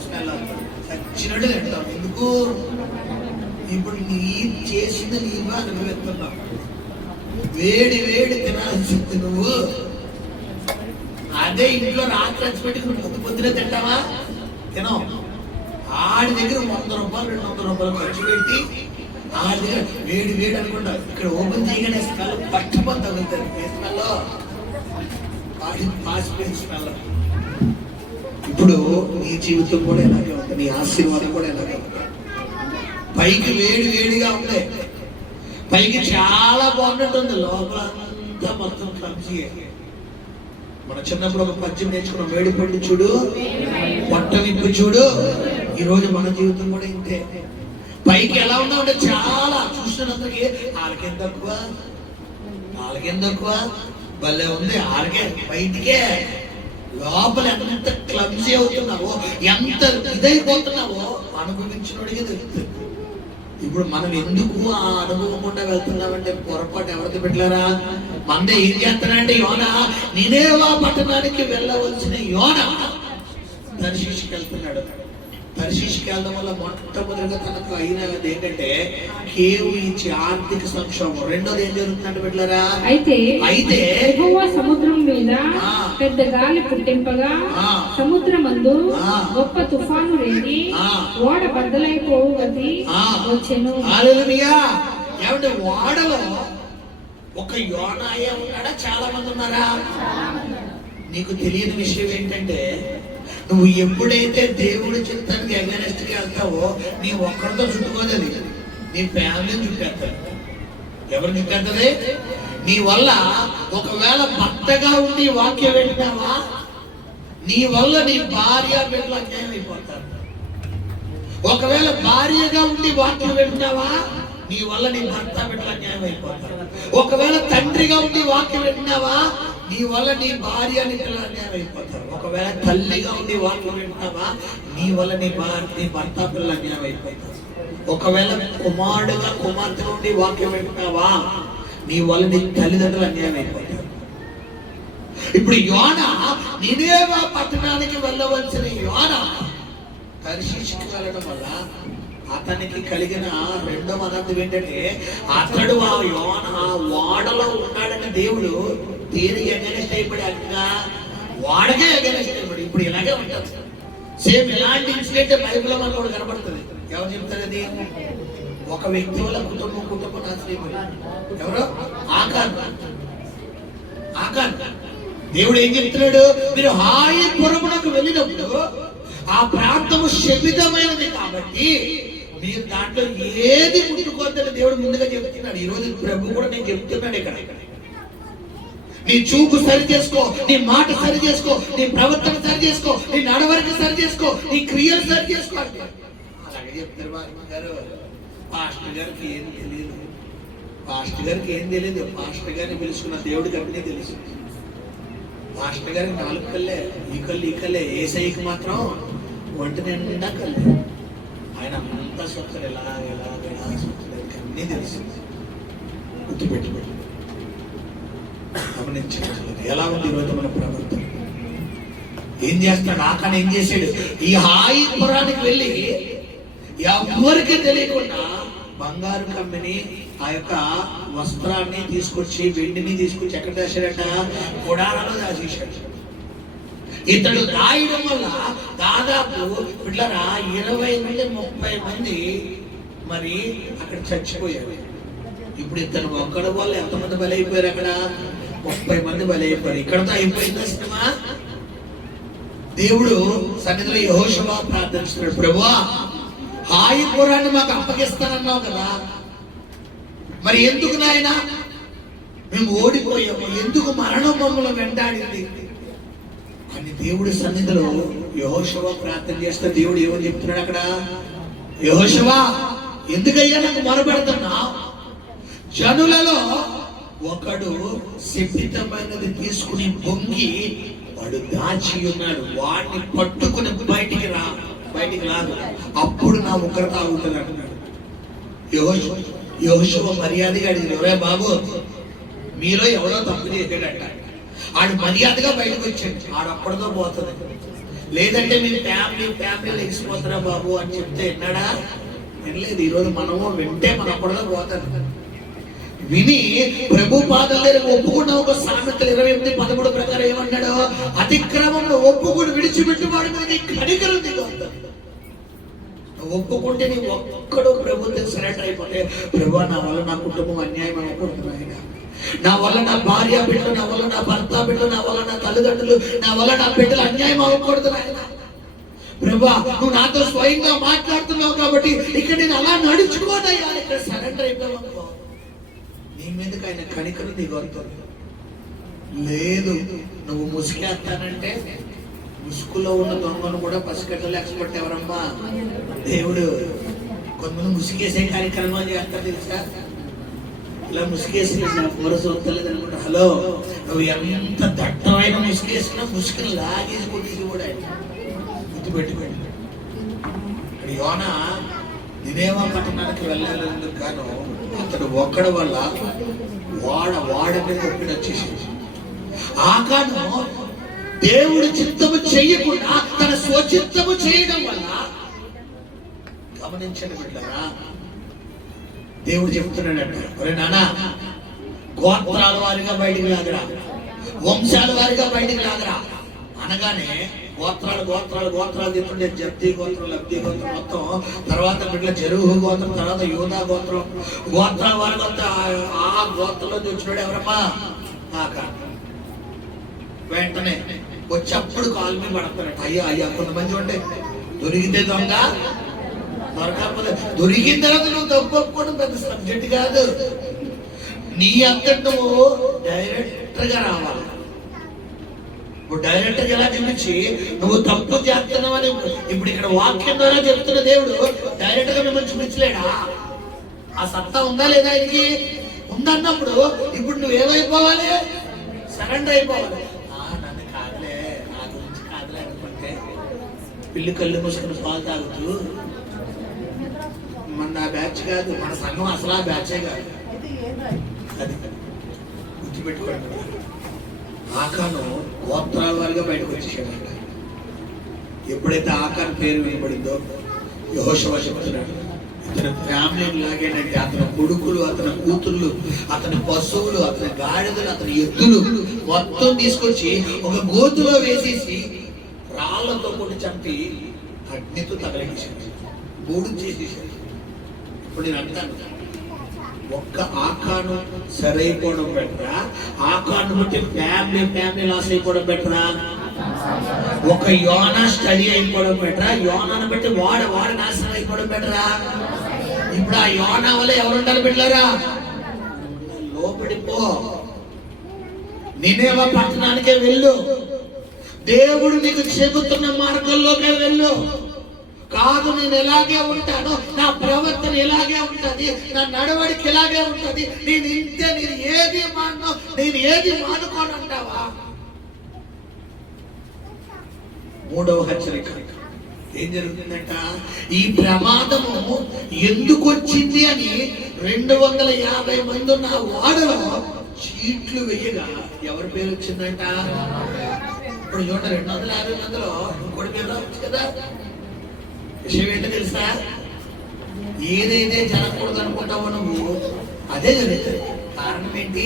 స్మెల్ అవుతుంది. చచ్చినట్టు తింటాం. ఎందుకు? ఇప్పుడు నీ చేసింది నీవా అనుభవిస్తున్నావు. వేడి తినాల్సింది నువ్వు. అదే ఇంట్లో రాత్రి వచ్చి పెట్టుకుని పొద్దునే తింటావా? తినం. ఆడి దగ్గర 100 రూపాయలు 200 రూపాయలు ఖర్చు పెట్టి ఆడి దగ్గర వేడి అనుకుంటా ఇక్కడ ఓపెన్ చేయగానే స్మెల్ పట్టుకొని తగులుతుంది. ఏ స్మెల్? పాసిపోయిన స్మెల్. ఇప్పుడు నీ జీవితం కూడా ఎలాగే ఉంది, నీ ఆశీర్వాదం కూడా ఎలాగే ఉంది. పైకి వేడిగా ఉంది, పైకి చాలా బాగున్నట్టుంది, లోపల అంతా మొత్తం క్లమ్జీ. మన చిన్నప్పుడు ఒక పద్యం నేర్చుకున్నాం, వేడి పళ్ళు చూడు పొట్ట విప్పు చూడు. ఈరోజు మన జీవితం కూడా ఇంతే. పైకి ఎలా ఉన్నా ఉంటే చాలా చూసినందుకే ఆలకేం తక్కువ భలే ఉంది. ఆలకే బయటికే, లోపల ఎంత క్లమ్జీ అవుతున్నావో, ఎంత ఇదైపోతున్నావో అనుభవించినోడికి తెలుస్తుంది. ఇప్పుడు మనం ఎందుకు ఆ అనుభవం గుండా వెళ్తున్నామంటే పొరపాటు ఎవరికి పెట్టలేరా? మందే ఏం చేస్తానంటే యోనా నినేవా పట్టణానికి వెళ్ళవలసిన యోనా దర్శించుకు వెళ్తున్నాడు. దర్శించుకు వెళ్ళడం వల్ల మొట్టమొదటిగా తనకు అయినది ఏంటంటే కేవలం ఇచ్చే ఆర్థిక సంక్షోభం. రెండోది ఏం జరుగుతుందంటే పెట్టలేరా? అయితే సముద్రం మీద పెద్ద గాలి పుట్టింపగా సముద్రమందు గొప్ప తుఫాను రేగి ఓడ బద్దలైపోవది వచ్చెను. హల్లెలూయా. ఏమంటే ఓడలో ఒక యోనాయే ఉన్నాడా? చాలా మంది ఉన్నారా? నీకు తెలియని విషయం ఏంటంటే నువ్వు ఎప్పుడైతే దేవుడి చిత్తానికి అగెనెస్ట్ గా వెళ్తావో నీ ఒక్కరితో చుట్టుకోలేదు, నీ ఫ్యామిలీని చుట్టేస్తాడు. ఎవరు చుట్టేస్తుంది? నీ వల్ల ఒకవేళ భర్తగా ఉండి వాక్యం పెట్టినావా, నీ వల్ల నీ భార్య బిడ్డలు అన్యాయం అయిపోతారు. ఒకవేళ భార్యగా ఉండి వాక్యం పెట్టినావా, నీ వల్ల నీ భర్త బిడ్డలు అన్యాయం అయిపోతారు. ఒకవేళ తండ్రిగా ఉండి వాక్యం పెట్టినావా, నీ వల్ల నీ భార్య బిడ్డలు అన్యాయం అయిపోతారు. ఒకవేళ తల్లిగా ఉండి వాక్యం వింటున్నావా, నీ వల్ల నీ భర్త పిల్లలు అన్యాయం అయిపోతారు. ఒకవేళ కుమారుడుగా కుమార్తె ఉండి వాక్యం వింటున్నావా, నీ వల్ల నీ తల్లిదండ్రులు అన్యాయం అయిపోతారు. ఇప్పుడు యోనా నినేవే పట్టణానికి వెళ్ళవలసిన యోనా తర్షీషుకి వెళ్ళడం వల్ల అతనికి కలిగిన రెండవ అనంతం ఏంటంటే, అతడు ఆ యోనా వాడలో ఉన్నాడని దేవుడు దేనికి అగెనిస్ట్ అయిపోయాడుగా, వాడకే అగెనిస్ట్ అయిపోయాడు. ఇప్పుడు ఇలాగే ఉంటుంది. సేమ్ ఇలాంటి ఇన్సిడెంట్ బైబిల్లో మనకు కూడా కనబడుతుంది. ఎవరు చెప్తారు అది? ఒక వ్యక్తి వల్ల కుటుంబం నాశనం అయిపోయింది. ఎవరు? ఆకాన్. దేవుడు ఏం చెప్తున్నాడు? మీరు హాయి పురమునకు వెళ్ళినప్పుడు ఆ ప్రాంతము శపితమైనది కాబట్టి మీరు దాంట్లో ఏది ముట్టుకోవద్దని దేవుడు ముందుగా చెప్తున్నాడు. ఈ రోజు ప్రభు కూడా నేను చెప్తున్నాడు ఇక్కడ, నీ చూపు సరి చేసుకో, నీ మాట సరి చేసుకో, నీ ప్రవర్తన సరి చేసుకో, నీ నడవడిక సరి చేసుకో, నీ క్రియలు సరి చేసుకో అంటే అలాగే చెప్తారు. గారు పాస్టర్ గారికి ఏం తెలియదు, పాస్టర్ గారిని పిలుచుకున్న దేవుడికి అన్నీ తెలుసు. మాస్టర్ గారికి 4 కళ్ళే, ఈ కళ్ళే. ఏసైకి మాత్రం ఒంటి నిండా కళ్ళే. ఆయన అంతా సొత్తలు ఎలా అన్నీ తెలుసు. గుర్తుపెట్టి గమనించగలరు. ఎలా ఉంది ఈరోజు మన ప్రవర్తన? ఏం చేస్తాడు? ఆకాన్ ఏం చేశాడు? ఈ హాయి పురానికి వెళ్ళి ఎవరికి తెలియకుండా బంగారు కమ్మిని ఆ యొక్క వస్త్రాన్ని తీసుకొచ్చి, వెండిని తీసుకొచ్చి ఎక్కడ దాచాడట? గుడారాలో దాచేశాడు. ఇతడు రాయడం వల్ల దాదాపు పిల్లరా 20 నుండి 30 మంది మరి అక్కడ చచ్చిపోయారు. ఇప్పుడు ఇతను ఒక్కడి వల్ల ఎంతమంది బలైపోయారు? అక్కడ 30 మంది బలైపోయారు. ఇక్కడతో అయిపోయిందా సినిమా? దేవుడు సన్నిధిలో యెహోషువ ప్రార్థిస్తున్నాడు, ప్రభువా హాయి పురాన్ని మాకు అప్పగిస్తానన్నావు కదా, మరి ఎందుకు నాయనా మేము ఓడిపోయాము, ఎందుకు మరణం మమ్మల్ని వెంటాడింది అని దేవుడి సన్నిధిలో యెహోషువ ప్రార్థన చేస్తే దేవుడు ఏమని చెప్తున్నాడు అక్కడ? యెహోషువ ఎందుకయ్యా నాకు మొరపెడుతున్నా? జనులలో ఒకడు శపితమైనది తీసుకుని బొంగి వాడు దాచి ఉన్నాడు, వాడిని పట్టుకుని బయటికి రాదు, అప్పుడు నా ఉగ్రత ఆగుతుంది అంటున్నాడు. యెహోషువ మర్యాదగా అడిగింది, ఎవరే బాబు మీలో ఎవరో తప్పు చేశాడట, ఆడు మర్యాదగా బయటకు వచ్చాడు, ఆడొక్కడితో పోతుంది, లేదంటే మీరు ఫ్యామిలీ లెగిసిపోతారా బాబు అని చెప్తే విన్నాడా? వినలేదు. ఈరోజు మనము వింటే మన అక్కడితో పోతాడు. విని ప్రభు పాదాల దగ్గర ఒప్పుకున్న ఒక సామెతలు 28:13 ప్రకారం ఏమన్నాడు? అతిక్రమంలో ఒప్పుకుని విడిచిపెట్టువాడు మీద కనికరం దిగొద్దు. ఒప్పుకుంటే నీ ఒక్కడు ప్రభుత్వం సరెండర్ అయిపోతే, ప్రభు నా వల్ల నా కుటుంబం అన్యాయం అనుకుంటున్నాయి, నా వల్ల నా భార్య బిడ్డలు, నా వల్ల నా భర్త బిడ్డలు, నా వల్ల నా తల్లిదండ్రులు, నా వల్ల నా బిడ్డలు అన్యాయం అవ్వకూడదు నాయన. ప్రభా నువ్వు నాతో స్వయంగా మాట్లాడుతున్నావు కాబట్టి ఇక్కడ నేను అలా నడుచుకోనయ్యా, ఇక్కడ సరెండర్ అయిపోయావు, నీ మీదకి ఆయన కనికరం దిగొద్దు. లేదు నువ్వు ముసుకేస్తానంటే ముసుగులో ఉన్న దొంగను కూడా పసిగట్టలు ఎక్స్పర్ట్ ఎవరమ్మా? దేవుడు. కొంతమంది ముసుగేసే కార్యక్రమాలు చేస్తారు తెలుసా? ఇలా ముసుగేసి మొరసొత్తలేదు అనుకుంటా. హలో, నువ్వు ఎంత దట్టమైన ముసుగేసినా ముసుగుని లాగేసి కొట్టేసి కూడా గుర్తుపెట్టుకోండి. ఇక్కడ యోనా నినేవా పట్టణానికి వెళ్ళేందుకు గాను అతడు ఒక్కడి వల్ల వాడ మీద ఒప్పిడి వచ్చేసింది. ఆకాను దేవుడి చిత్తము చెయ్యకుండా తన స్వచిత్తము చేయడం వల్ల, గమనించండి బిడ్డలారా, దేవుడు చెప్తున్నాడంట, ఒరే నాన్న గోత్రాల వారిగా బయటికి లాగరా, వంశాల వారిగా బయటికి లాగరా అనగానే గోత్రాలు చెప్తుండే జబ్దీ గోత్రం, లబ్దీ గోత్రం మొత్తం, తర్వాత బిడ్డల జరుహు గోత్రం, తర్వాత యోధా గోత్రం, గోత్రాల వారి మొత్తం ఆ గోత్రంలో వచ్చినాడు ఎవరమ్మా? ఆకాను. వెంటనే వచ్చేప్పుడు కాలు మీద పడతారట. అయ్యా కొంతమంది ఉంటే దొరికితే దొంగ, దొరకకపోతే దొరికిన తర్వాత నువ్వు తప్పుకోవడం పెద్ద సబ్జెక్ట్ కాదు. నీ అంతటి నువ్వు డైరెక్టర్ గా రావాలి. ఇప్పుడు డైరెక్టర్ ఎలా చూపించి నువ్వు తప్పు చేస్తున్నావని ఇప్పుడు ఇక్కడ వాక్యం ద్వారా చెప్తున్న దేవుడు డైరెక్ట్ గా మిమ్మల్ని చూపించలేడా? ఆ సత్తా ఉందా లేదా? ఆయనకి ఉందన్నప్పుడు ఇప్పుడు నువ్వేమైపోవాలి? సరెండర్ అయిపోవాలి. నన్ను కాదులే, నా గురించి పిల్లి కళ్ళు మూసుకుని పాలు తాగుతూ మన నా బ్యాచ్ కాదు, మన సంఘం అసలు ఆ బ్యాచే కాదు. అది గుర్తుపెట్టుకోండి. ఆకాను గోత్రాల వారిగా బయటకు వచ్చేసాడంట. ఎప్పుడైతే ఆకాన్ పేరు వినబడిందో యెహోషువ చెప్తున్నాడు, ఇతని ఫ్యామిలీ లాగేనంటే అతని కొడుకులు, అతని కూతుర్లు, అతని పశువులు, అతని గాడిదలు, అతని ఎద్దులు మొత్తం తీసుకొచ్చి ఒక గోతులో వేసేసి రాళ్లతో కొట్టి చంపి అగ్నితో తగలగించాడు, మూడు చేసేసాడు. ఇప్పుడు నేను అంటాను, ఒక్క ఆకాను సరైపోవడం బెటరా, ఆకాను బట్టి ఫ్యామిలీ లాస్ అయిపోవడం బెటరా, ఒక యోనా స్టడీ అయిపోవడం బెటరా, యోనాను బట్టి వాడ నాశనం అయిపోవడం బెటరా? ఇప్పుడు ఆ యోనా వల్ల ఎవరు ఉండాలి బిడ్డలారా? లోపడిపో, నినేవ పట్టణానికే వెళ్ళు, దేవుడు నీకు చెబుతున్న మార్గంలోకే వెళ్ళు. కాదు నేను ఎలాగే ఉంటాను, నా ప్రవర్తన ఇలాగే ఉంటది, నా నడవడికి ఇలాగే ఉంటది, నేను ఇంతే, నేను ఏది మానుకోనంటావా? మూడవ హెచ్చరిక ఏం జరుగుతుందంట, ఈ ప్రమాదము ఎందుకు వచ్చింది అని 250 మంది ఉన్న వాడలో చీట్లు వేయగా ఎవరి పేరు వచ్చిందంట? ఇప్పుడు చూడండి, 250 మందిలో ఇంకోటి పేరు రావచ్చు కదా. విషయం ఏంటో తెలుసా? ఏదైతే జరగకూడదు అనుకుంటావో నువ్వు అదే జరుగుతుంది. కారణం ఏంటి?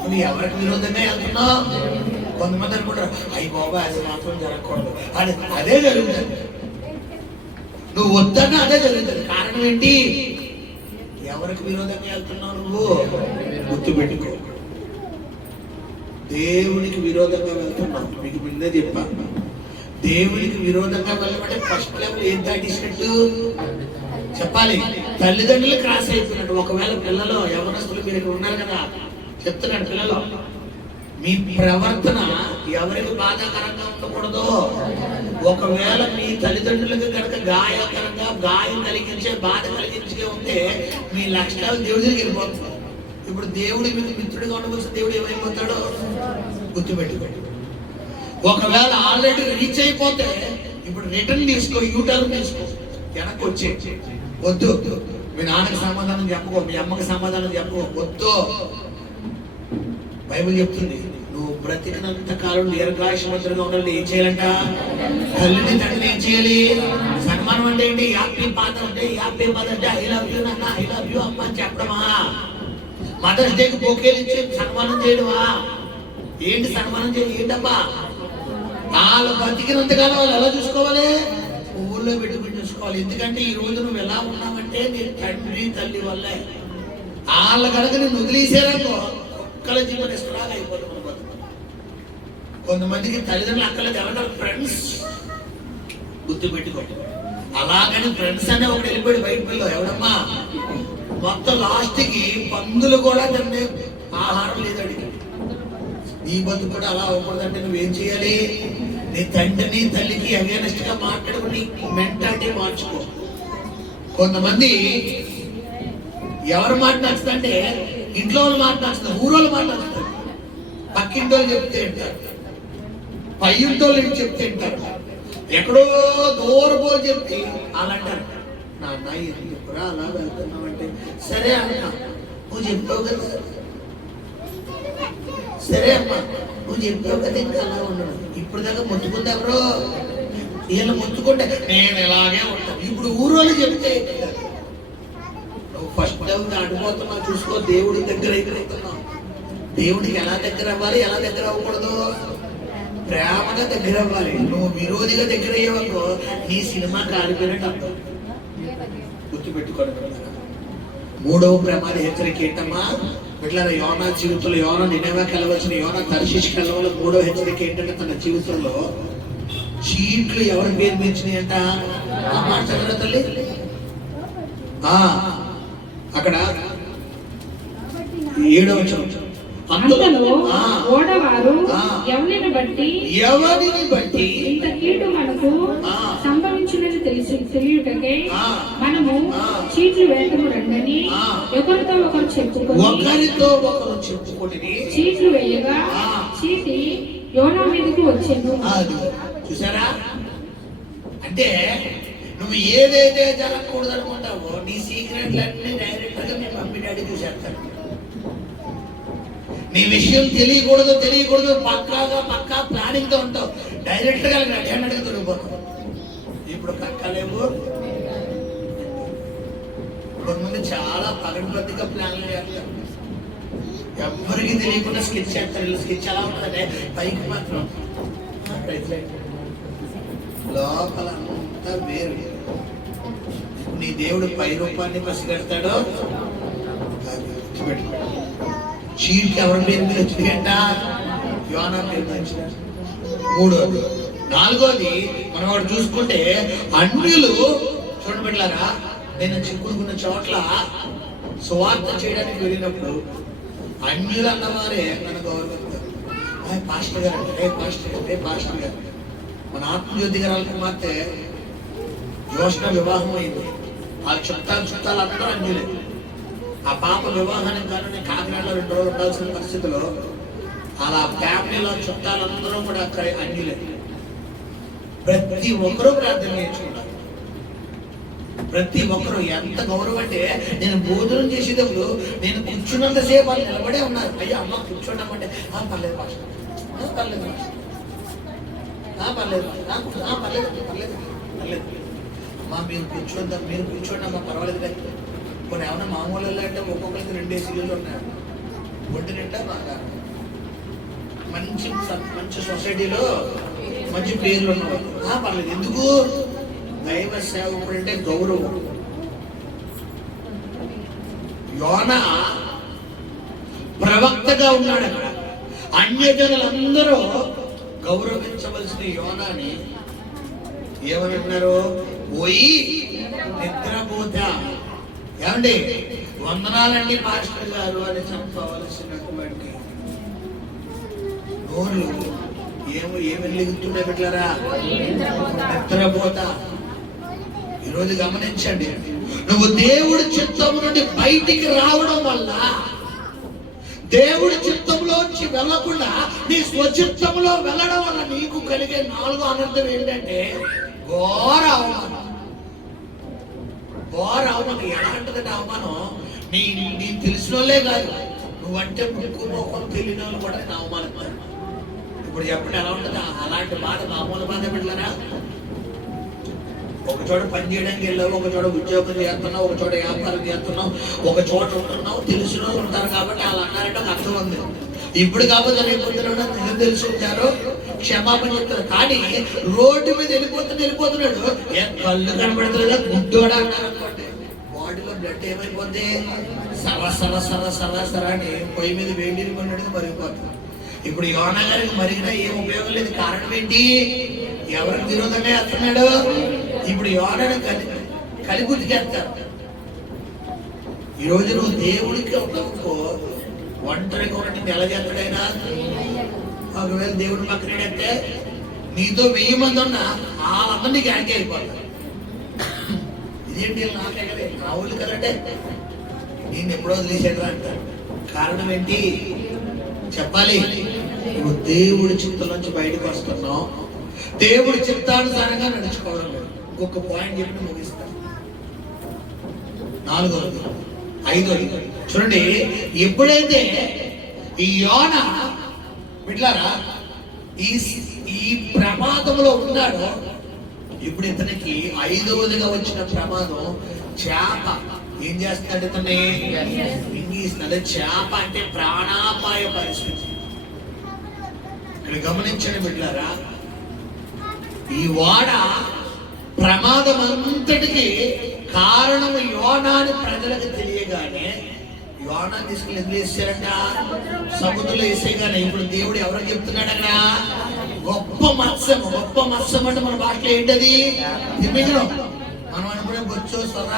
నువ్వు ఎవరికి విరోధంగా వెళ్తున్నావు? కొంతమంది అనుకుంటారు, అయ్యి బాబా అది మాత్రం జరగకూడదు అని. అదే జరుగుతుంది. నువ్వు వద్దన్నా అదే జరుగుతుంది. కారణం ఏంటి? ఎవరికి విరోధంగా వెళ్తున్నావు నువ్వు? గుర్తుపెట్టుకో, దేవునికి విరోధంగా వెళ్తున్నావు. మీకు ముందే చెప్పా, దేవునికి విరోధంగా వెళ్ళమంటే ఫస్ట్ లెవెల్ ఏం దాటిసినట్టు చెప్పాలి, తల్లిదండ్రులు క్రాస్ అయిపోయినట్టు. ఒకవేళ పిల్లలు యవనస్తులు మీరు ఇక్కడ ఉన్నారు కదా, చెప్తున్నాడు, పిల్లలు మీ ప్రవర్తన ఎవరికి బాధాకరంగా ఉండకూడదు. ఒకవేళ మీ తల్లిదండ్రులకు కనుక గాయం కలిగించే, బాధ కలిగించే ఉంటే మీ లక్షణాలు దేవుడి దగ్గరికి వెళ్ళిపోతుంది. ఇప్పుడు దేవుడి మీకు మిత్రుడిగా ఉండవలసిన దేవుడు ఏమైపోతాడో గుర్తుపెట్టుకోండి. ఒకవేళ ఆల్రెడీ రీచ్ అయిపోతే ఇప్పుడు రిటర్న్ తీసుకో, యూటర్న్ తీసుకో, వెనక్కి వచ్చే. వద్దు, మీ నాన్నకి సమాధానం చెప్పుకో, మీ అమ్మకి సమాధానం చెప్పుకో, వద్దు. బైబిల్ చెప్తుంది, నువ్వు బ్రతికినంత కాలం దీర్ఘాయుష్మంతుడిగా ఉండాలి. ఏం చేయాలంట? తల్లిని తండ్రిని ఏం చేయాలి? సన్మానం అంటే ఏంటి? హ్యాపీ ఫాదర్ అంటే ఐ లవ్ యూ నాన్న, ఐ లవ్ యూ అమ్మ అని చెప్పడమా? మదర్స్ డేకి బొకేలు ఇచ్చి సన్మానం చేయడమా? ఏంటి సన్మానం చేయాలి? ఏంటమ్మా? వాళ్ళు బతికినంతకాలం వాళ్ళు ఎలా చూసుకోవాలి? ఊళ్ళో పెట్టుకుని చూసుకోవాలి. ఎందుకంటే ఈ రోజు నువ్వు ఎలా ఉన్నావంటే నీ తండ్రి తల్లి వల్లే. వాళ్ళ కనుక నేను వదిలేసారనుకో ఒక్కల జీవన ఇష్టలాగా అయిపోతుంది. కొంతమందికి తల్లిదండ్రులు అక్కలేదు, ఎవరు ఫ్రెండ్స్. గుర్తుపెట్టుకోండి, అలాగని ఫ్రెండ్స్ అనే ఒకటి వెళ్ళిపోయి బయట పిల్లలు ఎవడమ్మా మొత్తం లాస్ట్కి పందులు కూడా దాన్ని ఆహారం లేదు అడిగి. నీ బతుకు కూడా అలా అవ్వకూడదంటే నువ్వేం చేయాలి? నీ తండ్రిని తల్లికి అవేర్నెస్ట్ గా మాట్లాడుకుని మెంటాలిటీ మార్చుకో. కొంతమంది ఎవరు మాట్లాడుతుందంటే ఇంట్లో వాళ్ళు మాట్లాడుతున్నారు, ఊరోళ్ళు మాట్లాడుతున్నారు, పక్కింటోళ్ళు చెప్తే వింటారు, పై ఇంటోళ్ళు చెప్తే వింటారు, ఎక్కడో దూరపోలు చెప్తే అలాంటారు. నాన్న ఎందుకురా అలా వెళ్తున్నామంటే, సరే అన్న నువ్వు చెప్తావు కదా, సరే అమ్మా నువ్వు చెప్పావు కదా, ఇంకా అలా ఉండడం. ఇప్పుడు దాకా ముట్టుకుంది ఎవరో, వీళ్ళు ముట్టుకుంటే నేను ఇలాగే ఉంటాను. ఇప్పుడు ఊరోళ్ళు చెప్తే నువ్వు ఫస్ట్ లెవెల్ దాటిపోతున్నావు. చూసుకో, దేవుడి దగ్గర అయిపోతున్నావు. దేవుడికి ఎలా దగ్గర అవ్వాలి, ఎలా దగ్గర అవ్వకూడదు? ప్రేమగా దగ్గర అవ్వాలి. నువ్వు విరోధిగా దగ్గర అయ్యేవనుకో నీ సినిమా కాలిపోయినట్టు అర్థం. గుర్తుపెట్టుకోండి. మూడవ ప్రమాద హెచ్చరిక ఏంటమ్మా? ఇట్లా యోనా జీవితంలో, యోనా నినేవాకి వెళ్ళవలసిన యోనా తర్షీష్కి వెళ్ళవల్ల మూడవ హెచ్చరిక ఏంటంటే తన జీవితంలో చీట్లు ఎవరి పేరు పెంచినాయి అంట. మాట్లాడరా తల్లి? అక్కడ 7వ వచనం, ఎవరిని బట్టి ఇంత కీడు మనకు సంభవించినది తెలియుటకే మనము చీట్లు వేయటము రండని ఒకరితో ఒకరు చెప్పుకొని చీట్లు వేయగా చీటి యోనా మీదకి వచ్చాను. చూసారా? అంటే నువ్వు ఏదైతే జరగకూడదు అనుకుంటావో నీ సీక్రెట్లన్నీ డైరెక్ట్ గా మీ మమ్మీ డాడీ చూసేస్తారు. నీ విషయం తెలియకూడదు పక్కా ప్లానింగ్ తో ఉంటావు. డైరెక్ట్ గా అడిగి దొరికిపోతావు. ఇప్పుడు పక్కలేవు. కొంతమంది చాలా పగడ్బందీగా ప్లాన్లు చేస్తారు. ఎవరికి తెలియకుండా స్కెచ్ చేస్తారు. స్కెచ్ ఎలా ఉంటుందంటే పైకి మాత్రం లోపల అంతా వేరు. నీ దేవుడు పై రూపాన్ని పసిగడతాడో చీటికి ఎవరి పేరు మీద వచ్చిందంట? యోనా పేరు మీద వచ్చింది. మూడోది. నాలుగోది మనం వాడు చూసుకుంటే అన్యులు చూడండి బిడ్డలారా, నేను చిక్కుడుకున్న చోట్ల సువార్త చేయడానికి వెళ్ళినప్పుడు అన్యులు అన్నవారే నన్ను గౌరవిస్తారు. పాస్టర్ గారు అంటే పాస్టర్ గారు. మన ఆత్మజ్యోతి గారు కుమార్తె యోచన వివాహం అయింది. వాళ్ళ చుట్టాలు అందరూ అన్యులే. ఆ పాప వివాహానికి కానీ కాకినాడలో 2 రోజులు ఉండాల్సిన పరిస్థితిలో అలా ఫ్యామిలీలో చుట్టాలందరూ కూడా అక్కడ అన్యులే. ప్రతి ఒక్కరూ ప్రార్థన నేర్చుకున్నారు. ప్రతి ఒక్కరు ఎంత గౌరవం అంటే నేను భోజనం చేసేటప్పుడు నేను కూర్చున్నంతసేపు వాళ్ళు నిలబడే ఉన్నారు. అయ్యా అమ్మ కూర్చోండమంటే పర్లేదు పాస్టర్, పర్లేదు అమ్మా మీరు కూర్చోండి అమ్మా పర్వాలేదు. కానీ కొన్ని ఏమన్నా మామూలు అంటే ఒక్కొక్కరికి 2 సీరియల్ ఉన్నాయి. ఒంటి నిండా బాగా మంచి సొసైటీలో మంచి పేర్లు ఉన్నవాళ్ళు పర్లేదు. ఎందుకు? దైవ సేవకుడు అంటే గౌరవం. యోనా ప్రవక్తగా ఉన్నాడు అక్కడ. అన్యజనులందరూ గౌరవించవలసిన యోనాని ఏమన్నారు? పోయి నిద్రపోతా. ఏమండి వందనాలండి పాస్టర్ గారు అని చెప్పవలసినటువంటి నోరు ఏమి లిగుతుండే పెట్టారా? నిద్రపోతా. ఈరోజు గమనించండి, నువ్వు దేవుడి చిత్తము నుండి బయటికి రావడం వల్ల, దేవుడి చిత్తంలోంచి వెళ్ళకుండా నీ స్వచిత్తంలో వెళ్ళడం వల్ల నీకు కలిగే 4వ ఆనందం ఏంటంటే ఘోర అవమానం. ఎలా అంటదంటే అవమానం నీ తెలిసిన వాళ్ళే కాదు, నువ్వంటే ముక్కు మొక్కలు తెలియని వాళ్ళు కూడా నేను అవమానిస్తారు. ఇప్పుడు చెప్పండి ఎలా ఉంటుందా? అలాంటి బాధ మామూలు బాధ పెట్టారా? ఒక చోట పని చేయడానికి వెళ్ళావు, ఒక చోట ఉద్యోగం చేస్తున్నావు, ఒక చోట వ్యాపారం చేస్తున్నావు, ఒక చోట ఉంటున్నావు. తెలిసిన వాళ్ళు ఉంటారు కాబట్టి వాళ్ళు అన్నారంటే ఒక అర్థం ఉంది. ఇప్పుడు కాకపోతే రేపు నిజం తెలుసుకుంటారు, క్షమాపణ చెప్తారు. కానీ రోడ్డు మీద వెళ్ళిపోతున్నాడు, కళ్ళు కనబడుతుందా గుడ్డోడా అన్నారు అనుకోండి, బాడీలో బ్లడ్ ఏమైపోద్ది? సర అని పొయ్యి మీద వేడి కొన్నట్టుగా మరిగిపోతుంది. ఇప్పుడు యోనా గారికి మరిగినా ఏం ఉపయోగం లేదు. కారణం ఏంటి? ఎవరికి విరోధంగా వేస్తున్నాడు? ఇప్పుడు యోనాను కలిగుద్ది చేస్తారు. ఈరోజు నువ్వు దేవుడికి ఒక ఒంటరిగా ఉన్నట్టు ఎలా చేస్తాడైనా? ఒకవేళ దేవుడి పక్కనేడంటే నీతో 1000 మంది ఉన్నా వాళ్ళందరూ నీకు యాంటీ అయిపోతారు. ఇదేంటి నాకే కదా, నా ఊళ్ళు కదంటే నేను ఎప్పుడో వదిలేసాడు అంటారు. కారణం ఏంటి చెప్పాలి? నువ్వు దేవుడి చిత్తంలోంచి బయటకు వస్తున్నావు. దేవుడి చిత్తానుసారంగా నడుచుకోవడం లేదు. ఇంకొక పాయింట్ చెప్పి ముగిస్తాను. 4వది 5వది చూడండి. ఎప్పుడైతే ఈ యోనా బిడ్డలారా ఈ ప్రమాదంలో ఉన్నాడో, ఇప్పుడు ఇతనికి 5వదిగా వచ్చిన ప్రమాదం చేప ఏం చేస్తాడు? ఇతన్ని మింగిస్తాడు. చేప అంటే ప్రాణాపాయ పరిస్థితి. ఇక్కడ గమనించండి బిడ్డలారా, ఈ వాడ ప్రమాదం అంతటికి కారణం యోనాని ప్రజలకు తెలియగానే యోనా తీసుకుని వదిలేసారంట, సముద్రంలో వేసేగానే. ఇప్పుడు దేవుడు ఎవరికి చెప్తున్నాడట? గొప్ప మత్స్యం అంటే మన భాషలో ఏంటది? తిమింగలం. మనం అనుకునే బొచ్చు, సొర్ర,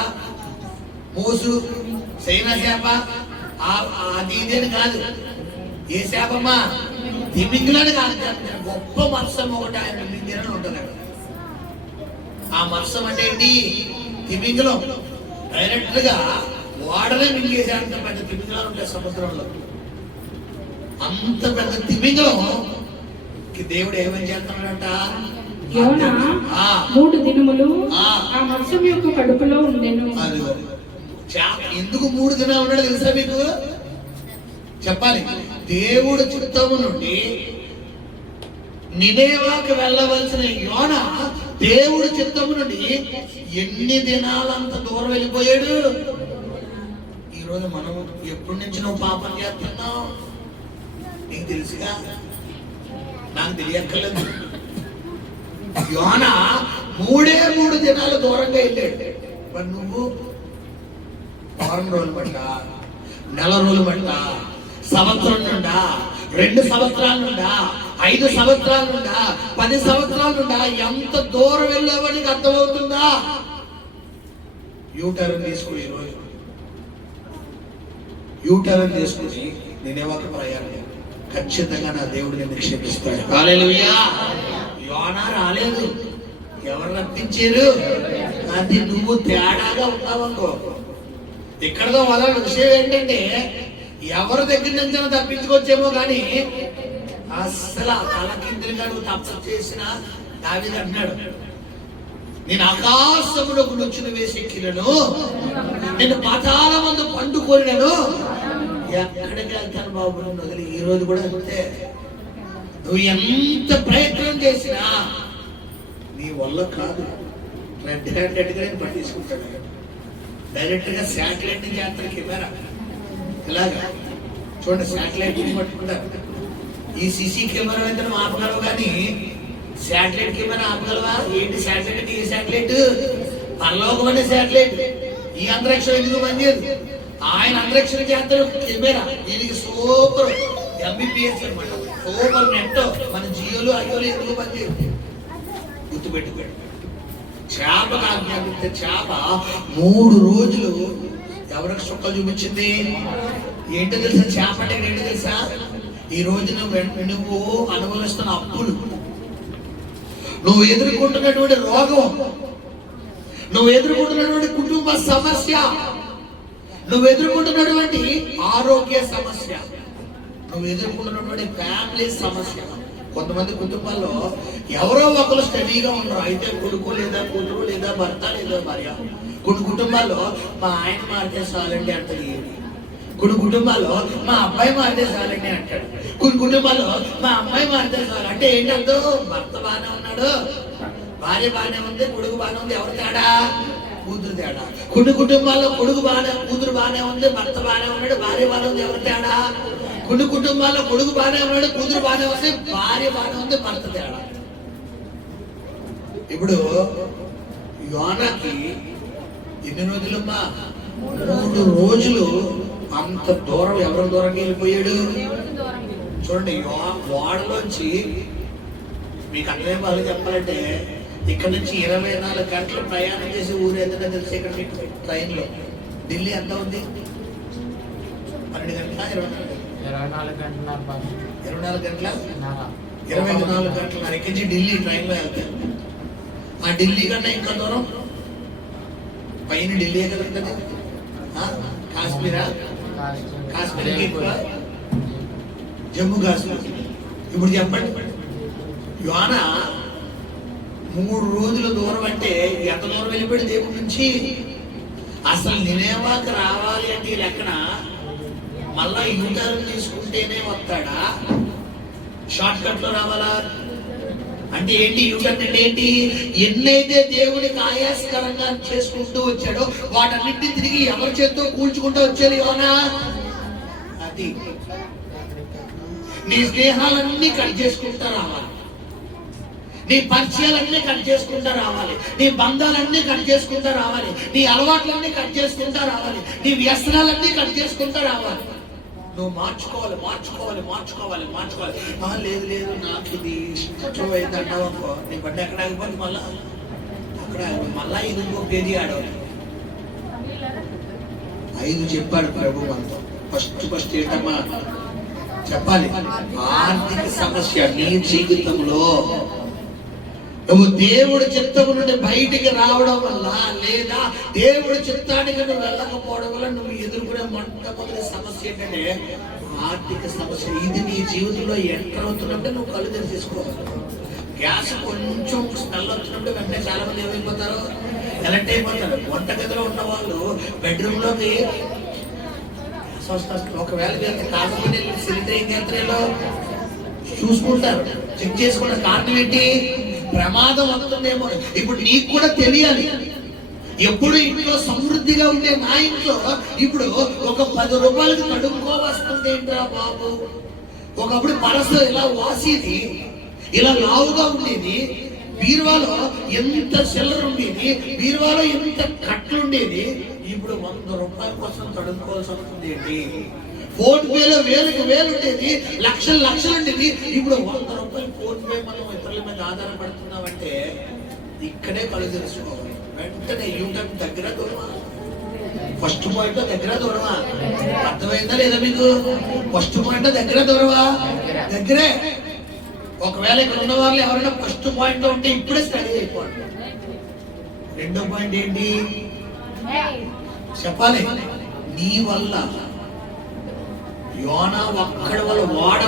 మూసు, సైనా చేప అది ఇదేని కాదు. ఏ చేపమ్మా? తిమింగలని కాదు. గొప్ప మత్స్యం ఒకటి ఆయన మింగిలని ఉంటుంది అక్కడ. ఆ మత్స్యం అంటే ఏంటి? తిమింగలం. డైరెక్ట్ గా వాడలే మింగేసే అంత పెద్ద తిమింగలాలు ఉంటాయి సముద్రంలో. అంత పెద్ద తిమింగలం దేవుడు ఏమని చేస్తున్నాడంట? 3 దినములు దినములు ఆ. ఆ మత్స్యం యొక్క కడుపులో ఉండెను. అదిగో ఎందుకు 3 దినాలు ఉన్నాడు తెలుసా మీకు? చెప్పాలి. దేవుడు చిత్తము నుండి నినేవాకి వెళ్ళవలసిన యోన దేవుడు చిత్తము నుండి ఎన్ని దినాలంత దూరం వెళ్ళిపోయాడు. ఈరోజు మనం ఎప్పటి నుంచి నువ్వు పాపం చేస్తున్నావు నీకు తెలుసుగా, నాకు తెలియక్కర్లేదు. యోన 3 దినాలు దూరంగా వెళ్ళాడు. మరి నువ్వు వారం రోజులు పట్ట, నెల రోజులు పట్ట, సంవత్సరం నుండా, 2 సంవత్సరాల నుండా, 5 సంవత్సరాల నుండా, 10 సంవత్సరాల నుండా ఎంత దూరం వెళ్ళావో నీకు అర్థమవుతుందా? యూటర్న్ తీసుకుని ఈరోజు యూటర్న్ తీసుకుని నేనేవాక ప్రయాణం ఖచ్చితంగా నా దేవుడు నిన్ను క్షమిస్తాడు. హల్లెలూయా. యోనా రాలేదు, ఎవరు రప్పించారు? అది నువ్వు తేడాగా ఉన్నావనుకో. ఇక్కడతో మొదల విషయం ఏంటంటే ఎవరి దగ్గర నుంచి తప్పించుకొచ్చేమో కానీ అస్సలు ఆ తలకిందులుగా నువ్వు తప్పు చేసిన దావీదు అన్నాడు, నేను ఆకాశములకు నొచ్చును వేసి ఎక్కినను, నేను పాతాళమందు పండుకొనినను, ఎక్కడికి వెళ్తాను బాబు నన్ను వదిలి. ఈ రోజు కూడా అంతే. నువ్వు ఎంత ప్రయత్నం చేసినా నీ వల్ల కాదు. రెడ్ హ్యాండెడ్గా నేను పట్టించుకుంటాడు. డైరెక్ట్ గా శాటిలైట్ నుంచి చేస్తారు కెమెరా. ఇలాగా చూడండి, శాటిలైట్ నుంచి పట్టుకుంటారు. ఈ సిసి కెమెరా అయితే ఆపగలవు కానీ శాటిలైట్ కెమెరా ఆపగలవా? ఏంటి శాటిలైట్ అంటే? ఈ శాటిలైట్ పరలోకం అనే శాటిలైట్. ఈ అంతరిక్షం ఎందుకు పనిచేయదు? ఆయన అంతరిక్షం చేస్తాడు కెమెరా. దీనికి సూపర్ ఎంబీపీఎస్ అనమాట, సూపర్ నెట్. మన జియోలు అయ్యోలు ఎందుకు పనిచేయదు? గుర్తుపెట్టుకోండి. చేప ఆజ్ఞాపిస్తే చేప 3 రోజులు ఎవరికి చుక్కలు చూపించింది? ఏంటో తెలుసా? చేప అంటే ఏంటో తెలుసా? ఈ రోజు నువ్వు అనుభవిస్తున్న అప్పులు, నువ్వు ఎదుర్కొంటున్నటువంటి రోగం, నువ్వు ఎదుర్కొంటున్నటువంటి కుటుంబ సమస్య, నువ్వు ఎదుర్కొంటున్నటువంటి ఆరోగ్య సమస్య, నువ్వు ఎదుర్కొంటున్నటువంటి ఫ్యామిలీ సమస్య. కొంతమంది కుటుంబాల్లో ఎవరో ఒకరు స్టడీగా ఉన్నారు, అయితే కొడుకు లేదా కూతురు లేదా భర్త లేదా భార్య. కొన్ని కుటుంబాల్లో మా ఆయన మారితే చాలండి అంటది, కొన్ని కుటుంబాల్లో మా అబ్బాయి మారితే చాలండి అంటాడు, కొన్ని కుటుంబాల్లో మా అమ్మాయి మారితే చాలు. అంటే ఏంటంటే భర్త బాగానే ఉన్నాడు, భార్య బాగానే ఉంది, కొడుకు బాగానే ఉంది, ఎవరు తేడా? కూతురు తేడా. కొన్ని కుటుంబాల్లో కొడుకు బాగానే, కూతురు బాగానే ఉంది, భర్త బాగానే ఉన్నాడు, భార్య బాగానే ఉంది, ఎవరు తేడా? కొన్ని కుటుంబాల్లో కొడుకు బాగానే ఉన్నాడు, కూతురు బాగానే ఉంది, భార్య బాగానే ఉంది, భర్త తేడా. ఇప్పుడు యోనాకి ఎన్ని రోజులమ్మా? 3 రోజులు. అంత దూరం ఎవరి దూరంగా వెళ్ళిపోయాడు చూడండి. వాడలోంచి మీకు అర్థమే బాగా చెప్పాలంటే ఇక్కడ నుంచి 24 గంటలు ప్రయాణం చేసి ఊరు ఏదైనా తెలిసి ఇక్కడ మీకు ట్రైన్లో ఢిల్లీ ఎంత ఉంది? 12 గంటల 24 గంటల 24 గంటల ఎక్కించి ఢిల్లీ ట్రైన్లో వెళ్తారు. ఆ ఢిల్లీ కన్నా ఇంకా దూరం పైన ఢిల్లీ కదా, కాశ్మీరా? కాశ్మీర్కి ఎక్కువ, జమ్మూ కాశ్మీర్. ఇప్పుడు చెప్పండి, యోనా 3 రోజుల దూరం అంటే ఎంత దూరం వెళ్ళిపోయాడు దేవుడి నుంచి? అసలు నినేవాకి రావాలి అంటే ఈ లెక్కన మళ్ళా యూటర్న్ తీసుకుంటేనే వస్తాడా? షార్ట్ కట్ లో రావాలా? అంటే ఏంటి యూటర్న్ అంటే ఏంటి? ఎన్నైతే దేవుడికి ఆయాస్కరంగా చేసుకుంటూ వచ్చాడో వాటన్నింటినీ తిరిగి ఎవరి చేత్తో కూల్చుకుంటూ వచ్చాడు యోనా. అది నీ స్నేహాలన్నీ కట్ చేసుకుంటూ రావాలి, నీ పరిచయాలన్నీ కట్ చేసుకుంటూ రావాలి, నీ బంధాలన్నీ కట్ చేసుకుంటూ రావాలి, నీ అలవాట్లన్నీ కట్ చేసుకుంటూ రావాలి, నీ వ్యసనాలన్నీ కట్ చేసుకుంటూ రావాలి. నువ్వు మార్చుకోవాలి, మార్చుకోవాలి, మార్చుకోవాలి, మార్చుకోవాలి. లేదు నాకు ఇది ఇష్టం అయింది అన్నావు అనుకో, నీ బండి ఎక్కడ ఆగిపోతుంది, మళ్ళా అక్కడ మళ్ళా ఇది ఇంకో పేజీ ఆడవాలి. 5 చెప్పాడు ప్రభు మనతో. ఫస్ట్ ఏంటమ్మా చెప్పాలి? ఆర్థిక సమస్య నీ జీవితంలో నువ్వు దేవుడి చిత్తము నుండి బయటికి రావడం వల్ల, లేదా దేవుడి చిత్తానికి నువ్వు వెళ్ళకపోవడం వల్ల నువ్వు ఎదుర్కొనే మొట్టమొదటి సమస్య ఏంటంటే ఆర్థిక సమస్య. ఇది నీ జీవితంలో ఎంటర్ అవుతున్నట్టే నువ్వు కళ్ళు తెరిచేసుకోవాలి. గ్యాస్ కొంచెం స్మెల్ వచ్చినప్పుడు వెంటనే చాలా మంది ఏమైపోతారు, ఎలర్ట్ అయిపోతారు. వంట గదిలో ఉన్న వాళ్ళు బెడ్రూమ్ లోకి ఒకవేళ కాకపోతే సిలిండర్ ఏం చేస్తారో చూసుకుంటారు, చెక్ చేసుకుంటారు. కారణం ఏంటి? ప్రమాదం అవుతుందేమో. ఇప్పుడు నీకు కూడా తెలియాలి. ఎప్పుడు ఇంట్లో సమృద్ధిగా ఉండే నా ఇంట్లో ఇప్పుడు ఒక 10 రూపాయలకి కడుక్కోవస్తుంది ఏంట్రా బాబు. ఒకప్పుడు పరస ఇలా వాసేది, ఇలా లావుగా ఉండేది, బీరువాలో ఎంత చిల్లర ఉండేది, బీరువాలో ఎంత కట్లు ఉండేది. ఇప్పుడు 100 రూపాయల కోసం తడుముకోవాల్సి వస్తుంది ఏంటి? ఫోన్ పేలో వేలకు వేలు ఉండేది, లక్షలు లక్షలు ఉండేది. ఇప్పుడు 100 రూపాయలు ఫోన్ పే మనం ఇతరుల మీద ఆధారపడుతున్నామంటే ఇక్కడే కళ్ళు తెలుసుకోవాలి. వెంటనే యూటర్న్ దగ్గర దూరమా, ఫస్ట్ పాయింట్ దగ్గర దూరమా? అర్థమైందా లేదా మీకు? ఫస్ట్ పాయింట్ దగ్గర దూరమా? దగ్గరే. ఒకవేళ ఇక్కడ ఉన్న వాళ్ళు ఎవరైనా ఫస్ట్ పాయింట్ లో ఉంటే ఇప్పుడే స్టడీ అయిపోండి. రెండో పాయింట్ ఏంటి చెప్పాలి? నీ వల్ల యోనా ఒక్కడి వల్ల వాడ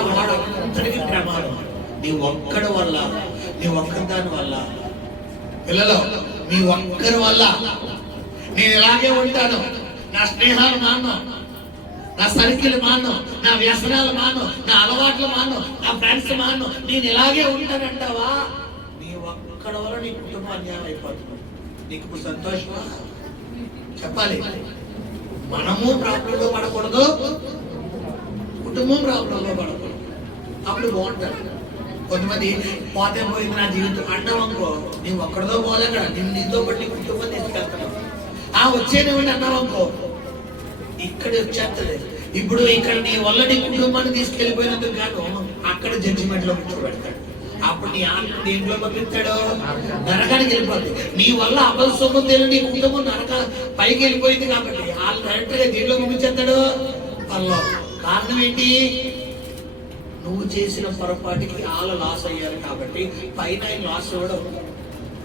అంతటికి ప్రమాదం. నీ ఒక్కడి వల్ల, నీ ఒక్కదాని వల్ల, పిల్లలు మీ ఒక్కరి వల్ల నేను ఇలాగే ఉంటాను. నా స్నేహాలు మాను, నా సర్కిల్ మాను, నా వ్యసనాలు మాను, నా అలవాట్లు మాను, నా ఫ్రెండ్స్ మాను, నేను ఇలాగే ఉంటానంటావా? నీ ఒక్కడి వల్ల నీ కుటుంబం అన్యాయం అయిపోతుంది. నీకు ఇప్పుడు సంతోషమా? చెప్పాలి. మనము ప్రాబ్లంలో పడకూడదు, కుటుంబం ప్రాబ్లంలో పడకూడదు. అప్పుడు బాగుంటారు. కొంతమంది పోతే పోయింది నా జీవితం అన్నావు అనుకో, నీవు ఒక్కడితో పోలే కదా, నీతో పట్టి కుటుంబం తీసుకెళ్తున్నావు. వచ్చేదేమిటి అన్నావు అనుకో, ఇక్కడ వచ్చేస్తుంది. ఇప్పుడు ఇక్కడ నీ వల్ల నీ కుటుంబాన్ని తీసుకెళ్లిపోయినందుకు గాను అక్కడ జడ్జిమెంట్ లో కూర్చోబెడతాడు. అప్పుడు నీ ఆత్మ దేంట్లో పంపిస్తాడు? నరకానికి వెళ్ళిపోతుంది. నీ వల్ల అపశుభం తెలియని నీ కుటుంబం నరక పైకి వెళ్ళిపోయింది కాబట్టి వాళ్ళు డైరెక్ట్ గా దేంట్లో పంపించేస్తాడు? వాళ్ళు. కారణం ఏంటి? నువ్వు చేసిన పొరపాటుకి వాళ్ళు లాస్ అయ్యారు కాబట్టి పైన లాస్ ఇవ్వడం,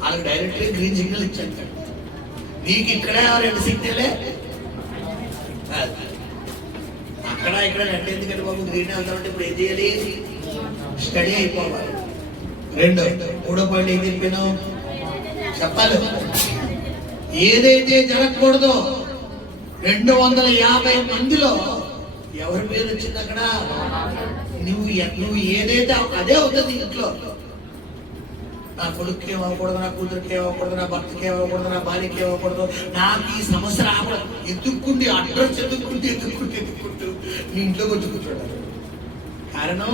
వాళ్ళకి డైరెక్ట్ గా గ్రీన్ సిగ్నల్ ఇచ్చేస్తాడు. నీకు ఇక్కడ 2 సిగ్నలే, అక్కడ ఇక్కడ 2 ఎందుకంటే బాబు గ్రీన్ వెళ్తామంటే ఇప్పుడు ఏం చేయాలి? స్టడీ అయిపోవాలి. మూడో పాయింట్ ఏం చెప్పాను చెప్పాలి? ఏదైతే జరగకూడదో 250 మందిలో ఎవరి పేరు వచ్చింది అక్కడ? నువ్వు ఏదైతే అదే అవుతుంది ఇంట్లో. నా కొడుకుకి ఏమవ్వకూడదు, నా కూతురికి ఏమవ్వకూడదు, నా భర్తకి ఏమవ్వకూడదు, నా భార్యకి ఏమవ్వకూడదు, నాకు ఈ సమస్య రాకూడదు. ఎత్తుక్కుంటే అడ్రస్ ఎత్తుక్కుంటూ నీ ఇంట్లోకి వచ్చి కూర్చోడాలి. కారణం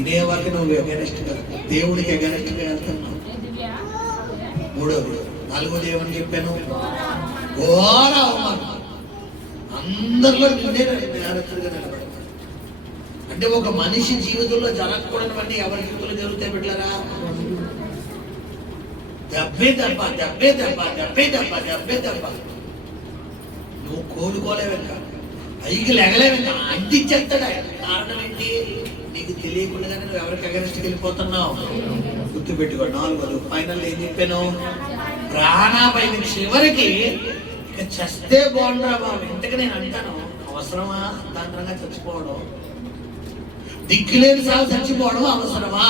ఇదే వాళ్ళకి నువ్వు అగెనెస్ట్ గా, దేవుడికి అగెనెస్ట్ గా వెళ్తున్నావు. మూడోది. నాలుగోది ఏమని చెప్పాను? ఘోర అవమానం. అందరిలో నిన్నే నేరస్తుడిగా నిలబడతాడు. అంటే ఒక మనిషి జీవితంలో జరగకూడనివన్నీ ఎవరి జీవితంలో జరుగుతాయి బిడ్డలారా? దెబ్బే దెబ్బ, దెబ్బే దెబ్బ, దెబ్బే దెబ్బ, దెబ్బే దెబ్బ. నువ్వు కోలుకోలేవిక, పైకి లెగలేవిక, అంటించేస్తాడు ఆయన. కారణం ఏంటి? నీకు తెలియకుండానే నువ్వు ఎవరికి అగెనెస్ట్కి వెళ్ళిపోతున్నావు. గుర్తుపెట్టుకో. 4 ఫైనల్ ఏం చెప్పాను? ప్రాణాపైన చివరికి ఇక చస్తే బాగుండరా బాబు. ఇంతకు నేను అంటాను, అవసరమా అంతాంతరంగా చచ్చిపోవడం? దిక్కులేని సాగు చచ్చిపోవడం అవసరమా?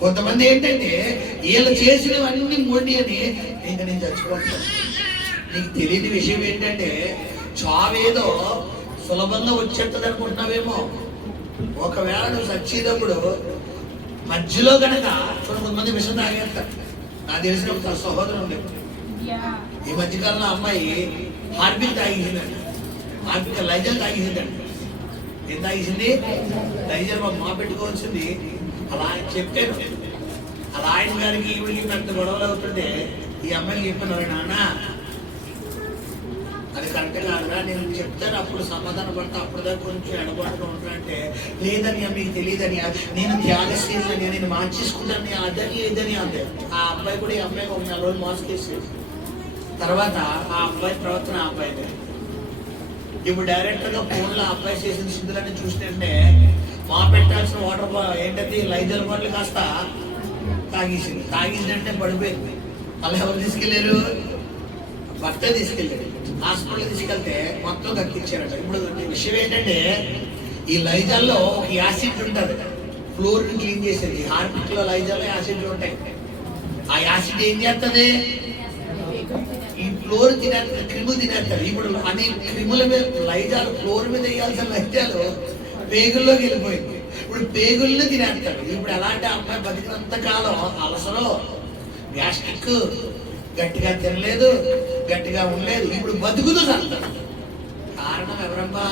కొంతమంది ఏంటంటే వీళ్ళు చేసినవన్నీ మొండి అని ఇంకా నేను చచ్చిపోతాను. నీకు తెలియని విషయం ఏంటంటే చావేదో సులభంగా వచ్చేస్తుంది అనుకుంటున్నావేమో. ఒకవేళ నువ్వు చచ్చేటప్పుడు మధ్యలో కనుక కొంతమంది విషయం తాగేస్తారు. నాకు తెలిసిన ఒక సహోదరు ఉండే, ఈ మధ్యకాలంలో అమ్మాయి హార్పిక్ తాగేసిందండి. హార్పిక్ లైజల్ తాగేసిందండి. ఏం తాగేసింది? లైజల్ మా పెట్టుకోవాల్సింది. అలా చెప్పాను. అలా ఆయన గారికి ఈవిడికి పెద్ద గొడవలు అవుతుంటే ఈ అమ్మాయికి చెప్పాను, నాన్న అది కరెక్ట్ కాదురా, నేను చెప్తాను అప్పుడు సమాధానం పడతా, అప్పుడు దాకా కొంచెం ఎడబాటుగా ఉంటానంటే లేదని మీకు తెలియదని, నేను త్యాగశీలని, నేను మార్చేసుకుంటాను అదని ఇదని అందే. ఆ అబ్బాయి కూడా ఈ అమ్మాయికి ఒక 4 రోజులు మోసకేసేది. తర్వాత ఆ అబ్బాయి ప్రవర్తన ఆ అబ్బాయిదే. ఇప్పుడు డైరెక్ట్ గా ఫోన్ లో అబ్బాయి చేసిన సిద్ధులన్నీ చూసినట్టే మా పెట్టాల్సిన వాటర్ ఏంటది లైజల్ బాటిల్ కాస్త తాగేసింది. తాగేసినట్టే పడిపోయింది. అలా ఎవరు తీసుకెళ్ళారు? భర్త తీసుకెళ్ళారు. హాస్పిటల్ తీసుకెళ్తే మొత్తం దక్కించారట. ఇప్పుడు విషయం ఏంటంటే ఈ లైజాల్లో ఒక యాసిడ్ ఉంటుంది, ఫ్లోర్ ని క్లీన్ చేసేది. హార్పిక్ లో లైజాలో యాసిడ్లు ఉంటాయి. ఆ యాసిడ్ ఏం చేస్తుంది? ఈ ఫ్లోర్ తినేస్తారు, క్రిములు తినేస్తారు. ఇప్పుడు అనే క్రిముల మీద లైజాలు, ఫ్లోర్ మీద వేయాల్సిన లైజాలు పేగుల్లోకి వెళ్ళిపోయింది. ఇప్పుడు పేగుల్ని తినేస్తారు. ఇప్పుడు ఎలాంటి అమ్మాయి బతికినంత కాలం అలసలో గ్యాస్ట్రిక్, గట్టిగా తినలేదు, గట్టిగా ఉండలేదు, ఇప్పుడు బతుకుతుంది అంటారు. కారణం ఎవరమ్మా?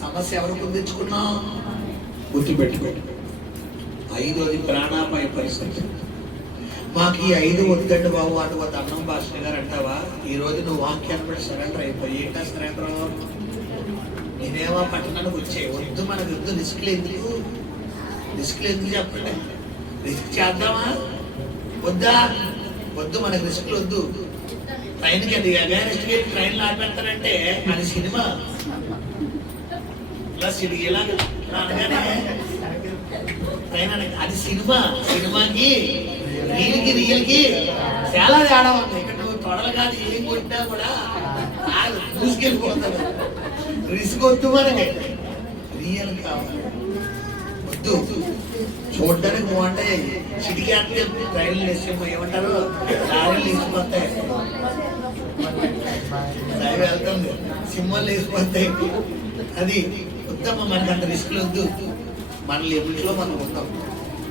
సమస్య ఎవరు పొందించుకున్నాం? గుర్తుపెట్టుకో. 5వది ప్రాణాపాయ పరిస్థితి. మాకు ఈ 5 వద్దండి బాబు అటు వద్ద అన్నం భాస్కర్ గారు అంటావా? ఈ రోజు నువ్వు వాక్యాన్ని బట్టి సరెండర్ అయిపోయి ఏంటా సరెండర్? నేనేమో పట్టణానికి వచ్చే వద్దు, మనకు వద్దు. రిస్క్లు ఎందుకు చెప్పండి? రిస్క్ చేద్దామా వద్దా? వద్దు, మనకు రిస్క్లు వద్దు. ట్రైన్కి అది అగైనెస్ట్గా ట్రైన్లు ఆపేస్తారంటే అది సినిమా. ఇలా ఇలాగ అనగానే ట్రైన్ అది సినిమా. సినిమాకి రియల్కి చాలా తేడా ఉంది. ఇక్కడ నువ్వు తొడలు కాదు ఏం కొట్టినా కూడా దూసుకెళ్ళిపోతాడు. రిస్క్ వద్దు, మనకి రియల్ కావాలి. వద్దు, చూడడానికి బాగుంటాయి. చిటికేస్తే ట్రైన్లు వేసేమో ఏమంటారు, లారీలు వేసిపోతాయి, డ్రైవ్ వెళ్తుంది, సింహాలు వేసిపోతాయి. అది వద్దమ్మా, మనకి అంత రిస్క్లు వద్దు. మన లెవెల్స్లో మనం ఉందాం,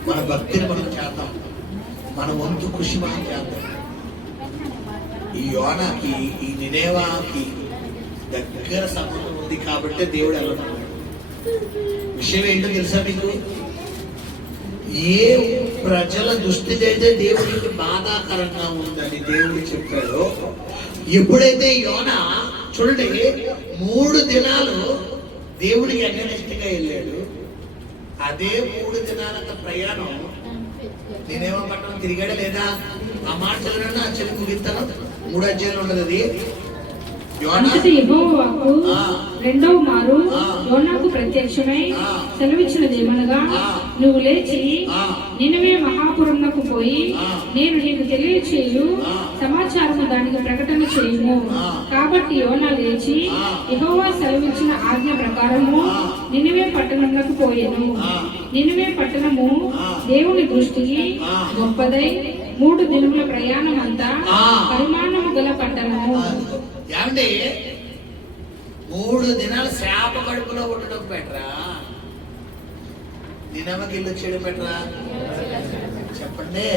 మన భక్తిని మనం చేద్దాం, మన వంతు కృషి మనం చేద్దాం. ఈ యోనాకి, ఈ నినేవాకి దగ్గర సంబంధం ఉంది కాబట్టి దేవుడు వెళ్ళడం. విషయం ఏంటో తెలుసా మీకు? ఏ ప్రజల దుస్థితి అయితే దేవుడికి బాధాకరంగా ఉందని దేవుడు చెప్పాడో, ఎప్పుడైతే యోనా చూడండి 3 దినాలు దేవుడికి అగ్నిష్టంగా వెళ్ళాడు, అదే 3 దినాలంత ప్రయాణం నేనేమో పట్టణం తిరిగాడా లేదా? ఆ మాట చదివినా ఆ చెల్లి ముగిస్తాను. 3 అధ్యాయాలు ఉండదు అది. యెహోవాకు రెండవ మారు యోనాకు ప్రత్యక్షమై సెలవిచ్చినదేమనగా, నువ్వు లేచి నినవే మహాపురమునకు పోయి నేను నీకు తెలియచేయు సమాచారము దానికి ప్రకటన చేయుము. కాబట్టి యోనా లేచి యెహోవా సెలవిచ్చిన ఆజ్ఞ ప్రకారము నినవే పట్టణమునకు పోయెను. నినవే పట్టణము దేవుని దృష్టికి గొప్పదై 3 దినముల ప్రయాణం అంతా పరిమాణము గల పట్టణము. ఏమండి 3 దినాలు శాప కడుపులో ఉండడం బెటరా, నినవకి ఇల్లు వచ్చేయడం బెటరా? చెప్పండి.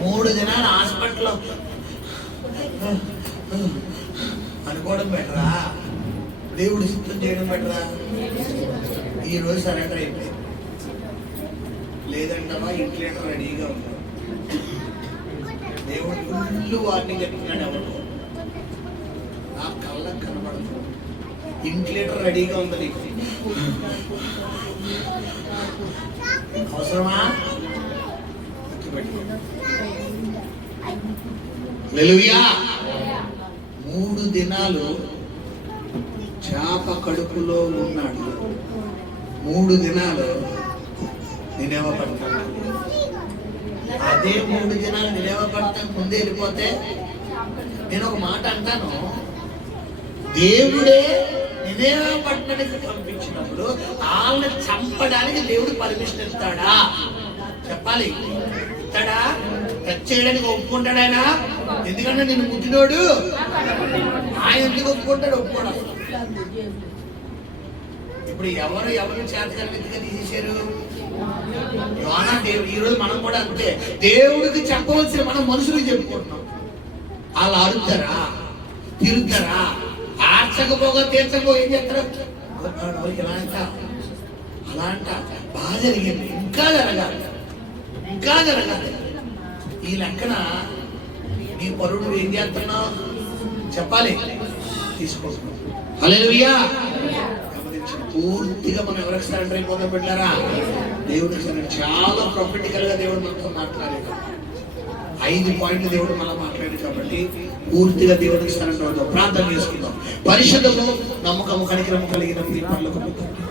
3 దినాలు హాస్పిటల్లో అనుకోవడం బెటరా, దేవుడు సిద్ధం చేయడం బెటరా? ఈ రోజు సరెండర్ అయిపోయింది. లేదంటావా ఇంట్లో రెడీగా ఉన్నాడు. దేవుడు ఫుల్ వార్నింగ్ చెప్తున్నాడు. ఎవరు నా కళ్ళకు కనబడుతుంది. ఇంట్లో రెడీగా ఉంది నీకు. అవసరమా? హల్లెలూయా. 3 దినాలు చేప కడుపులో ఉన్నాడు. 3 దినాలు నినేవ పట్టణం. అదే 3 దినాలు నినేవ పట్టణం ముందే వెళ్ళిపోతే, నేను ఒక మాట అంటాను, దేవుడే నినేవ పట్టణానికి పంపించినప్పుడు వాళ్ళని చంపడానికి దేవుడు పర్మిషన్ ఇస్తాడా? చెప్పాలి. ఇస్తాడా? టచ్ చేయడానికి ఒప్పుకుంటాడు ఆయన? ఎందుకంటే నేను ముట్టినోడు. ఆయన ఎందుకు ఒప్పుకుంటాడు? ఒప్పుకోడు. ఇప్పుడు ఎవరు చేతకరిగా తీసేశారు? యోనా దేవుడు. ఈరోజు మనం కూడా అంతే. దేవుడికి చెప్పవలసిన మనం మనుషులకు చెప్పుకుంటున్నాం. వాళ్ళు అడుగుతారా, తిరుగుతారా? ఆర్చకపోగా తీర్చకపో ఏం చేస్తారు? ఇలా అంట, అలా అంట. బాగా జరిగింది, ఇంకా జరగాలి, ఇంకా జరగాలి. ఈ లెక్కన నీ పరుడు ఏం చేస్తున్నావు చెప్పాలి, తీసుకుంటున్నావు. హల్లెలూయా. పూర్తిగా మనం ఎవరికి సరెండర్ అయిపోతాం పెట్టారా? దేవుడికి సరెండర్. చాలా ప్రొఫెటికల్ గా దేవుడు మనతో మాట్లాడాడు. 5 పాయింట్లు దేవుడు మనం మాట్లాడాడు కాబట్టి పూర్తిగా దేవుడికి సరెండర్ అవుతాం. ప్రార్థన చేసుకుందాం. పరిశుద్ధము, నమ్మకము, కనికరము కలిగిన పరలోకపు తండ్రి,